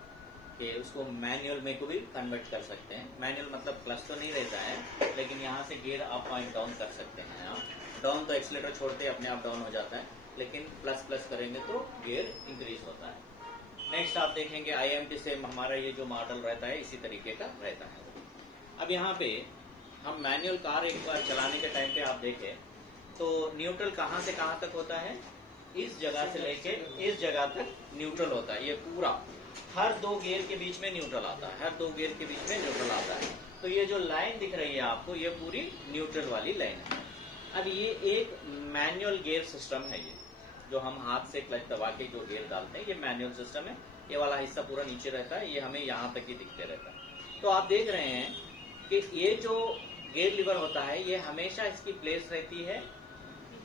कि उसको मैनुअल में को भी कन्वर्ट कर सकते हैं। मैनुअल मतलब क्लच तो नहीं रहता है, लेकिन यहाँ से गियर अप एंड डाउन कर सकते हैं आप। डाउन तो एक्सीलेटर छोड़ते अपने आप डाउन हो जाता है, लेकिन प्लस प्लस करेंगे तो गियर इंक्रीज होता है। नेक्स्ट आप देखेंगे IMT से हमारा ये जो मॉडल रहता है इसी तरीके का रहता है। अब यहाँ पे हम मैनुअल कार एक बार चलाने के टाइम पे आप देखें तो न्यूट्रल कहाँ से कहाँ तक होता है, इस जगह से लेके इस जगह तक न्यूट्रल होता है। ये पूरा हर 2 गियर के बीच में न्यूट्रल आता है, हर 2 गियर के बीच में न्यूट्रल आता है। तो ये जो लाइन दिख रही है आपको, ये पूरी न्यूट्रल वाली लाइन है। अब ये एक मैनुअल गियर सिस्टम है, ये जो हम हाथ से क्लच दबा के जो गियर डालते हैं, ये मैनुअल सिस्टम है। ये वाला हिस्सा पूरा नीचे रहता है, ये हमें यहाँ तक ही दिखते रहता है। तो आप देख रहे हैं कि ये जो गियर लीवर होता है, ये हमेशा इसकी प्लेस रहती है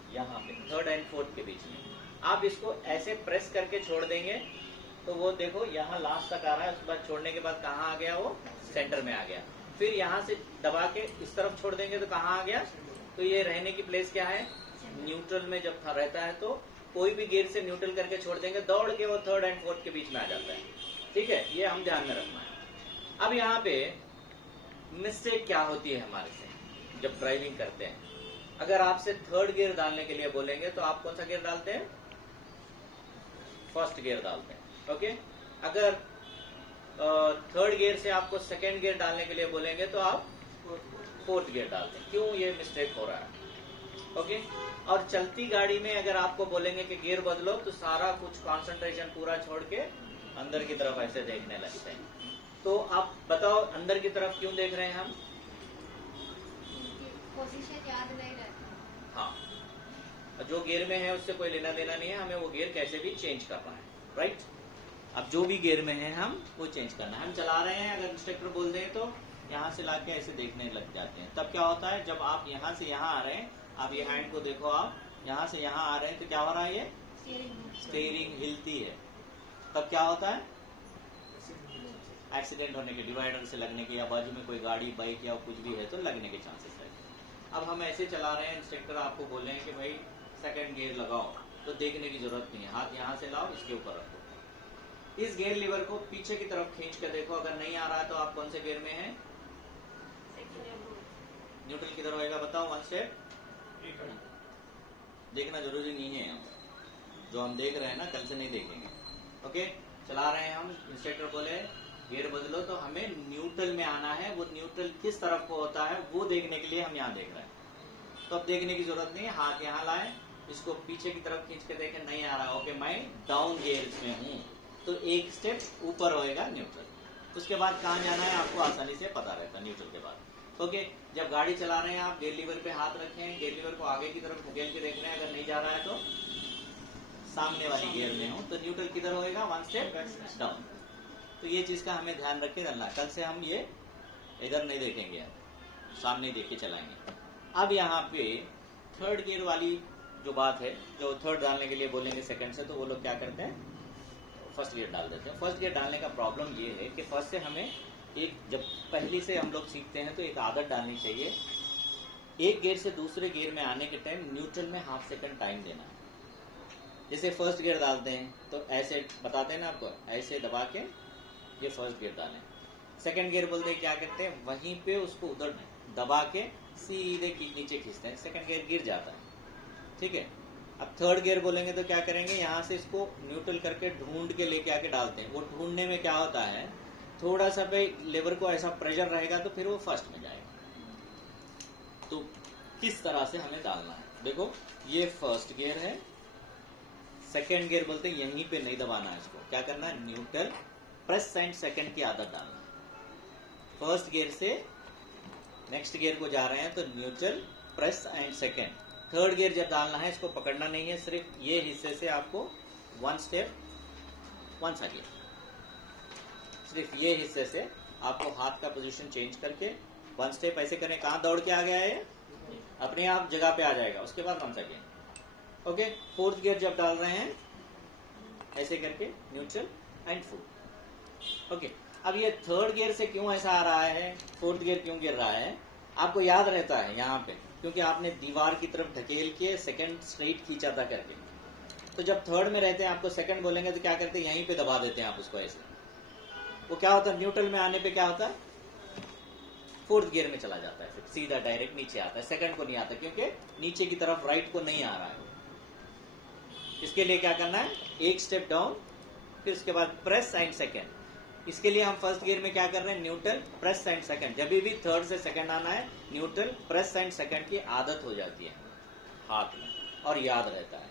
यहाँ पे 3rd and 4th के बीच में। आप इसको ऐसे प्रेस करके छोड़ देंगे तो वो देखो यहाँ लास्ट तक आ रहा है, उसके बाद छोड़ने के बाद कहाँ आ गया, वो सेंटर में आ गया। फिर यहाँ से दबा के इस तरफ छोड़ देंगे तो कहाँ आ गया, तो ये रहने की प्लेस क्या है, न्यूट्रल में जब रहता है तो कोई भी गियर से न्यूट्रल करके छोड़ देंगे, दौड़ के वो थर्ड एंड फोर्थ के बीच में आ जाता है। ठीक है, ये हम ध्यान में रखना है। अब यहाँ पे मिस्टेक क्या होती है हमारे से जब ड्राइविंग करते हैं, अगर आपसे थर्ड गियर डालने के लिए बोलेंगे तो आप कौन सा गियर डालते हैं, फर्स्ट गियर डालते हैं। ओके, अगर थर्ड गियर से आपको सेकेंड गियर डालने के लिए बोलेंगे तो आप फोर्थ गियर डालते हैं। क्यों ये मिस्टेक हो रहा है? ओके, और चलती गाड़ी में अगर आपको बोलेंगे कि गियर बदलो तो सारा कुछ कंसंट्रेशन पूरा छोड़ के अंदर की तरफ ऐसे देखने लगते हैं। तो आप बताओ अंदर की तरफ क्यों देख रहे हैं हम? पोजीशन याद नहीं रहता। हाँ, जो गियर में है उससे कोई लेना देना नहीं है, हमें वो गियर कैसे भी चेंज करना है, राइट। अब जो भी गियर में है हम वो चेंज करना है। हम चला रहे हैं, अगर इंस्ट्रक्टर बोल दें तो यहाँ से लाके ऐसे देखने लग जाते हैं। तब क्या होता है, जब आप यहाँ से यहाँ आ रहे हैं, आप ये हैंड को देखो, आप यहाँ से यहाँ आ रहे हैं तो क्या हो रहा है, ये स्टीयरिंग हिलती है। तब क्या होता है, एक्सीडेंट होने के, डिवाइडर से लगने के, या बाजू में कोई गाड़ी बाइक या कुछ भी है तो लगने के चांसेस रहते हैं। अब हम ऐसे चला रहे हैं, इंस्ट्रक्टर आपको बोले हैं कि भाई सेकंड गियर लगाओ, तो देखने की जरूरत नहीं है, हाथ यहाँ से लाओ, इसके ऊपर रखो, इस गियर लीवर को पीछे की तरफ खींच कर देखो, अगर नहीं आ रहा है तो आप कौन से गियर में हैं, न्यूट्रल किधर होएगा बताओ, वन स्टेप। देखना जरूरी नहीं है, जो हम देख रहे हैं ना कल से नहीं देखेंगे। ओके, चला रहे हैं हम, इंस्ट्रक्टर बोले गियर बदलो तो हमें न्यूट्रल में आना है, वो न्यूट्रल किस तरफ को होता है वो देखने के लिए हम यहाँ देख रहे हैं। तो अब देखने की जरूरत नहीं है, हाथ यहाँ लाए, इसको पीछे की तरफ खींच के देखें, नहीं आ रहा, ओके मैं डाउन गियर में हूँ, तो एक स्टेप ऊपर होएगा न्यूट्रल। उसके बाद कहाँ जाना है आपको आसानी से पता रहता है न्यूट्रल के बाद। ओके, जब गाड़ी चला रहे हैं आप गियर लीवर पे हाथ रखें, गियर लीवर को आगे की तरफ धकेल के देख रहे हैं, अगर नहीं जा रहा है तो सामने वाली गियर में हो तो न्यूट्रल किधर होएगा, वन स्टेप डाउन। तो ये चीज का हमें ध्यान रख के करना। कल से हम ये इधर नहीं देखेंगे, सामने देख के चलाएंगे। अब यहाँ पे थर्ड गियर वाली जो बात है, जो थर्ड डालने के लिए बोलेंगे सेकंड से, तो वो लोग क्या करते हैं, फर्स्ट गियर डाल देते हैं। फर्स्ट गियर डालने का प्रॉब्लम ये है कि फर्स्ट से हमें एक, जब पहली से हम लोग सीखते हैं तो एक आदत डालनी चाहिए, एक गियर से दूसरे गियर में आने के टाइम न्यूट्रल में हाफ सेकंड टाइम देना है। जैसे फर्स्ट गियर डालते हैं तो ऐसे बताते हैं ना आपको, ऐसे दबा के ये फर्स्ट गियर डालें। सेकंड गियर बोलते हैं क्या करते हैं, वहीं पे उसको उधर दबा के सीधे नीचे खींचते हैं, सेकंड गियर गिर जाता है। ठीक है, अब थर्ड गियर बोलेंगे तो क्या करेंगे, यहाँ से इसको न्यूट्रल करके ढूंढ के लेके आके डालते हैं। वो ढूंढने में क्या होता है, थोड़ा सा पे लेवर को ऐसा प्रेशर रहेगा तो फिर वो फर्स्ट में जाएगा। तो किस तरह से हमें डालना है, देखो ये फर्स्ट गियर है, सेकेंड गियर बोलते हैं यहीं पे नहीं दबाना है, इसको क्या करना है, न्यूट्रल प्रेस एंड सेकेंड की आदत डालना है। फर्स्ट गियर से नेक्स्ट गियर को जा रहे हैं तो neutral press and second. Third gear जब डालना है इसको पकड़ना नहीं है, सिर्फ ये हिस्से से आपको वन स्टेप, वन सा गियर, सिर्फ ये हिस्से से आपको हाथ का पोजीशन चेंज करके वन स्टेप ऐसे करें। कहाँ दौड़ के आ गया है, अपने आप जगह पे आ जाएगा, उसके बाद वन सा गियर। ओके, फोर्थ गियर जब डाल रहे हैं ऐसे करके न्यूट्रल एंड फोर्थ। ओके, अब ये थर्ड गियर से क्यों ऐसा आ रहा है, फोर्थ गियर क्यों गिर रहा है, आपको याद रहता है यहाँ पे, क्योंकि आपने दीवार की तरफ ढकेल के सेकंड स्ट्रेट खींचा था करके। तो जब थर्ड में रहते हैं आपको सेकंड बोलेंगे तो क्या करते हैं, यहीं पे दबा देते हैं आप उसको ऐसे। वो क्या होता है, न्यूट्रल में आने पे क्या होता है, फोर्थ गियर में चला जाता है, फिर सीधा डायरेक्ट नीचे आता है, सेकंड को नहीं आता, क्योंकि नीचे की तरफ राइट को नहीं आ रहा है। इसके लिए क्या करना है, एक स्टेप डाउन, फिर उसके बाद प्रेस एंड सेकंड। इसके लिए हम फर्स्ट गियर में क्या कर रहे हैं, न्यूट्रल प्रेस एंड सेकंड। जब भी थर्ड से सेकंड आना है, न्यूट्रल प्रेस एंड सेकंड की आदत हो जाती है हाथ में और याद रहता है।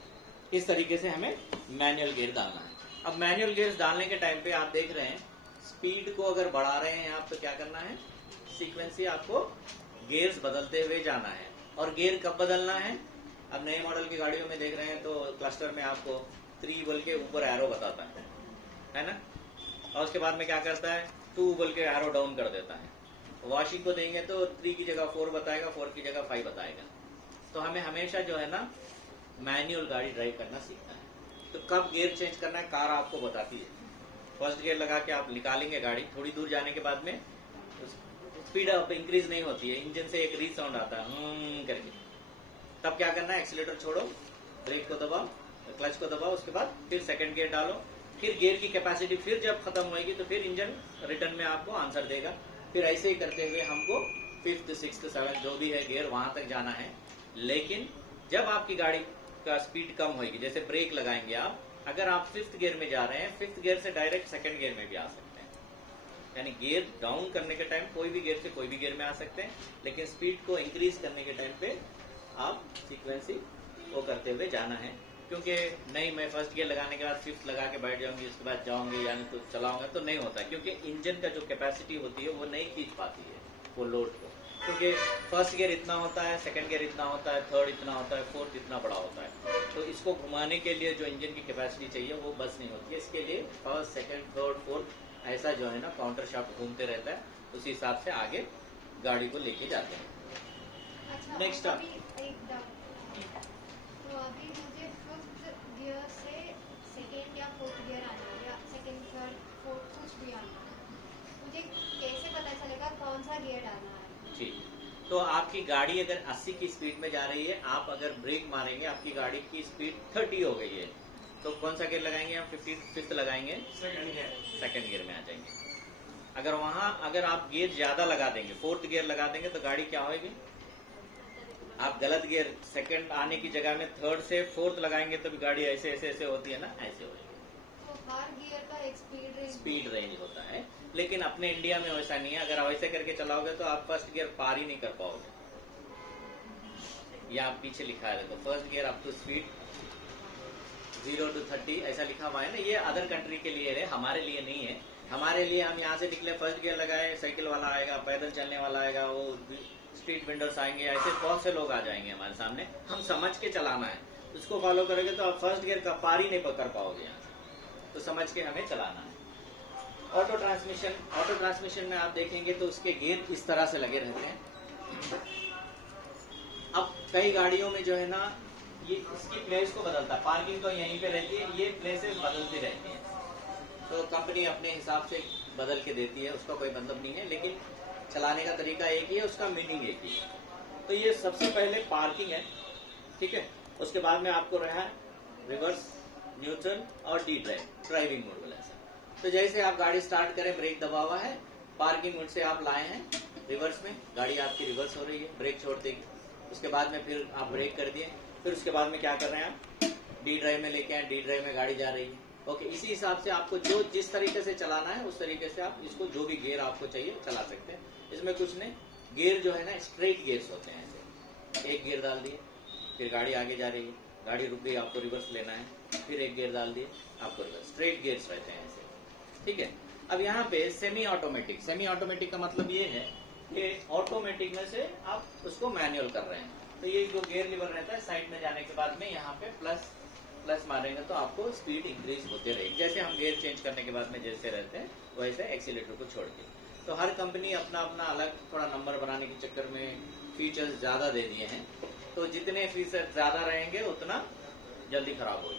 इस तरीके से हमें मैनुअल गियर डालना है। अब मैनुअल गियर डालने के टाइम पे आप देख रहे हैं, स्पीड को अगर बढ़ा रहे हैं आप तो क्या करना है, सीक्वेंस ही आपको गियर्स बदलते हुए जाना है। और गियर कब बदलना है, अब नए मॉडल की गाड़ियों में देख रहे हैं तो क्लस्टर में आपको 3 बोल के ऊपर एरो बताता है ना, और उसके बाद में क्या करता है, 2 बोल के एरो डाउन कर देता है। वॉशिंग को देंगे तो 3 की जगह 4 बताएगा, 4 की जगह 5 बताएगा। तो हमें हमेशा जो है ना मैनुअल गाड़ी ड्राइव करना सीखना है। तो कब गियर चेंज करना है कार आपको बताती है, फर्स्ट गियर लगा के आप निकालेंगे गाड़ी, थोड़ी दूर जाने के बाद में स्पीड अप इंक्रीज नहीं होती है, इंजन से एक री साउंड आता है करके। तब क्या करना है, एक्सीलेटर छोड़ो, ब्रेक को दबाओ, क्लच को दबाओ, उसके बाद फिर सेकंड गियर डालो, फिर गियर की कैपेसिटी फिर जब खत्म होएगी तो फिर इंजन रिटर्न में आपको आंसर देगा। फिर ऐसे ही करते हुए हमको 5th 6th 7th जो भी है गियर वहां तक जाना है। लेकिन जब आपकी गाड़ी का स्पीड कम होगी, जैसे ब्रेक लगाएंगे आप, अगर आप 5th गियर में जा रहे हैं, 5th गियर से डायरेक्ट सेकंड गियर में भी आ सकते हैं। यानी गियर डाउन करने के टाइम कोई भी गियर से कोई भी गियर में आ सकते हैं, लेकिन स्पीड को इंक्रीज करने के टाइम पे आप सीक्वेंसी वो करते हुए जाना है। क्योंकि नहीं मैं फर्स्ट गियर लगाने के बाद 5th लगा के बैठ जाऊंगी, उसके बाद जाऊंगी यानी तो चलाऊंगा, तो नहीं होता, क्योंकि इंजन का जो कैपेसिटी होती है वो नहीं खींच पाती है वो लोड को। क्योंकि फर्स्ट गियर इतना होता है, सेकंड गियर इतना होता है, थर्ड इतना होता है, फोर्थ इतना बड़ा होता है, तो इसको घुमाने के लिए जो इंजन की कैपेसिटी चाहिए वो बस नहीं होती है। इसके लिए फर्स्ट सेकंड थर्ड फोर्थ ऐसा जो है ना काउंटर शाफ्ट घूमते रहता है, उसी हिसाब से आगे गाड़ी को लेके जाते हैं। अच्छा, Next up. अभी एक डाउट, तो अभी मुझे 5th गियर से सेकेंड या 4th गियर आना है, या सेकेंड थर्ड फोर्थ कुछ भी आना है, मुझे कैसे पता चलेगा कौन सा गियर डालना है? ठीक, तो आपकी गाड़ी अगर 80 की स्पीड में जा रही है, आप अगर ब्रेक मारेंगे, आपकी गाड़ी की स्पीड 30 हो गई है, तो कौन सा गियर लगाएंगे हम? 5th लगाएंगे, सेकंड गियर में आ जाएंगे। अगर वहां अगर आप गियर ज्यादा लगा देंगे, 4th गियर लगा देंगे, तो गाड़ी क्या होगी, आप गलत गियर सेकंड आने की जगह में 3rd से 4th लगाएंगे तो भी गाड़ी ऐसे ऐसे ऐसे होती है ना, ऐसे होगी। तो हर गियर का एक स्पीड रेंज होता है, लेकिन अपने इंडिया में वैसा नहीं है। अगर वैसे करके चलाओगे तो आप फर्स्ट गियर पार ही नहीं कर पाओगे। या आप पीछे लिखा है देखो, first gear up to speed 0 to 30 ऐसा लिखा हुआ है ना। ये अदर कंट्री के लिए है, हमारे लिए नहीं है। हमारे लिए हम यहाँ से निकले, फर्स्ट गियर लगाए, साइकिल वाला आएगा, पैदल चलने वाला आएगा, वो स्ट्रीट वेंडर्स आएंगे, ऐसे बहुत से लोग आ जाएंगे हमारे सामने। हम समझ के चलाना है, उसको फॉलो करोगे तो आप फर्स्ट गियर का पार ही नहीं कर पाओगे यहाँ से। तो समझ के हमें चलाना है। ऑटो ट्रांसमिशन में आप देखेंगे तो उसके गियर इस तरह से लगे रहते हैं। अब कई गाड़ियों में जो है ना, ये इसकी प्लेस को बदलता है, पार्किंग तो यहीं पे रहती है, ये प्लेसेस बदलती रहती हैं, तो कंपनी अपने हिसाब से बदल के देती है, उसका कोई मतलब नहीं है, लेकिन चलाने का तरीका एक ही है, उसका मीनिंग एक ही है। तो ये सबसे पहले पार्किंग है, ठीक है। उसके बाद में आपको रहा रिवर्स, न्यूट्रल और डी ड्राइविंग मोड वाला। तो जैसे आप गाड़ी स्टार्ट करें, ब्रेक दबा हुआ है, पार्किंग मोड से आप लाए हैं रिवर्स में, गाड़ी आपकी रिवर्स हो रही है, ब्रेक छोड़ देगी। उसके बाद में फिर आप ब्रेक कर दिए, फिर उसके बाद में क्या कर रहे हैं आप, डी ड्राइव में लेके आए, डी ड्राइव में गाड़ी जा रही है। ओके, इसी हिसाब से आपको जो जिस तरीके से चलाना है उस तरीके से आप इसको जो भी गियर आपको चाहिए चला सकते हैं। इसमें कुछ नहीं, गियर जो है ना स्ट्रेट गियर्स होते हैं, ऐसे एक गियर डाल दिए, फिर गाड़ी आगे जा रही है, गाड़ी रुक गई, आपको रिवर्स लेना है, फिर एक गियर डाल दिए, आपको रिवर्स, स्ट्रेट गियर्स रहते हैं ऐसे, ठीक है। अब यहाँ पे सेमी ऑटोमेटिक का मतलब ये है कि ऑटोमेटिक में से आप उसको मैनुअल कर रहे हैं। तो ये जो गियर लीवर रहता है, साइड में जाने के बाद में यहाँ पे प्लस मारेंगे तो आपको स्पीड इंक्रीज होते रहेगी। जैसे हम गियर चेंज करने के बाद में जैसे रहते हैं वैसे एक्सीलेटर को छोड़ के। तो हर कंपनी अपना अपना अलग थोड़ा नंबर बनाने के चक्कर में फीचर्स ज्यादा दे दिए हैं, तो जितने फीचर ज्यादा रहेंगे उतना जल्दी खराब हो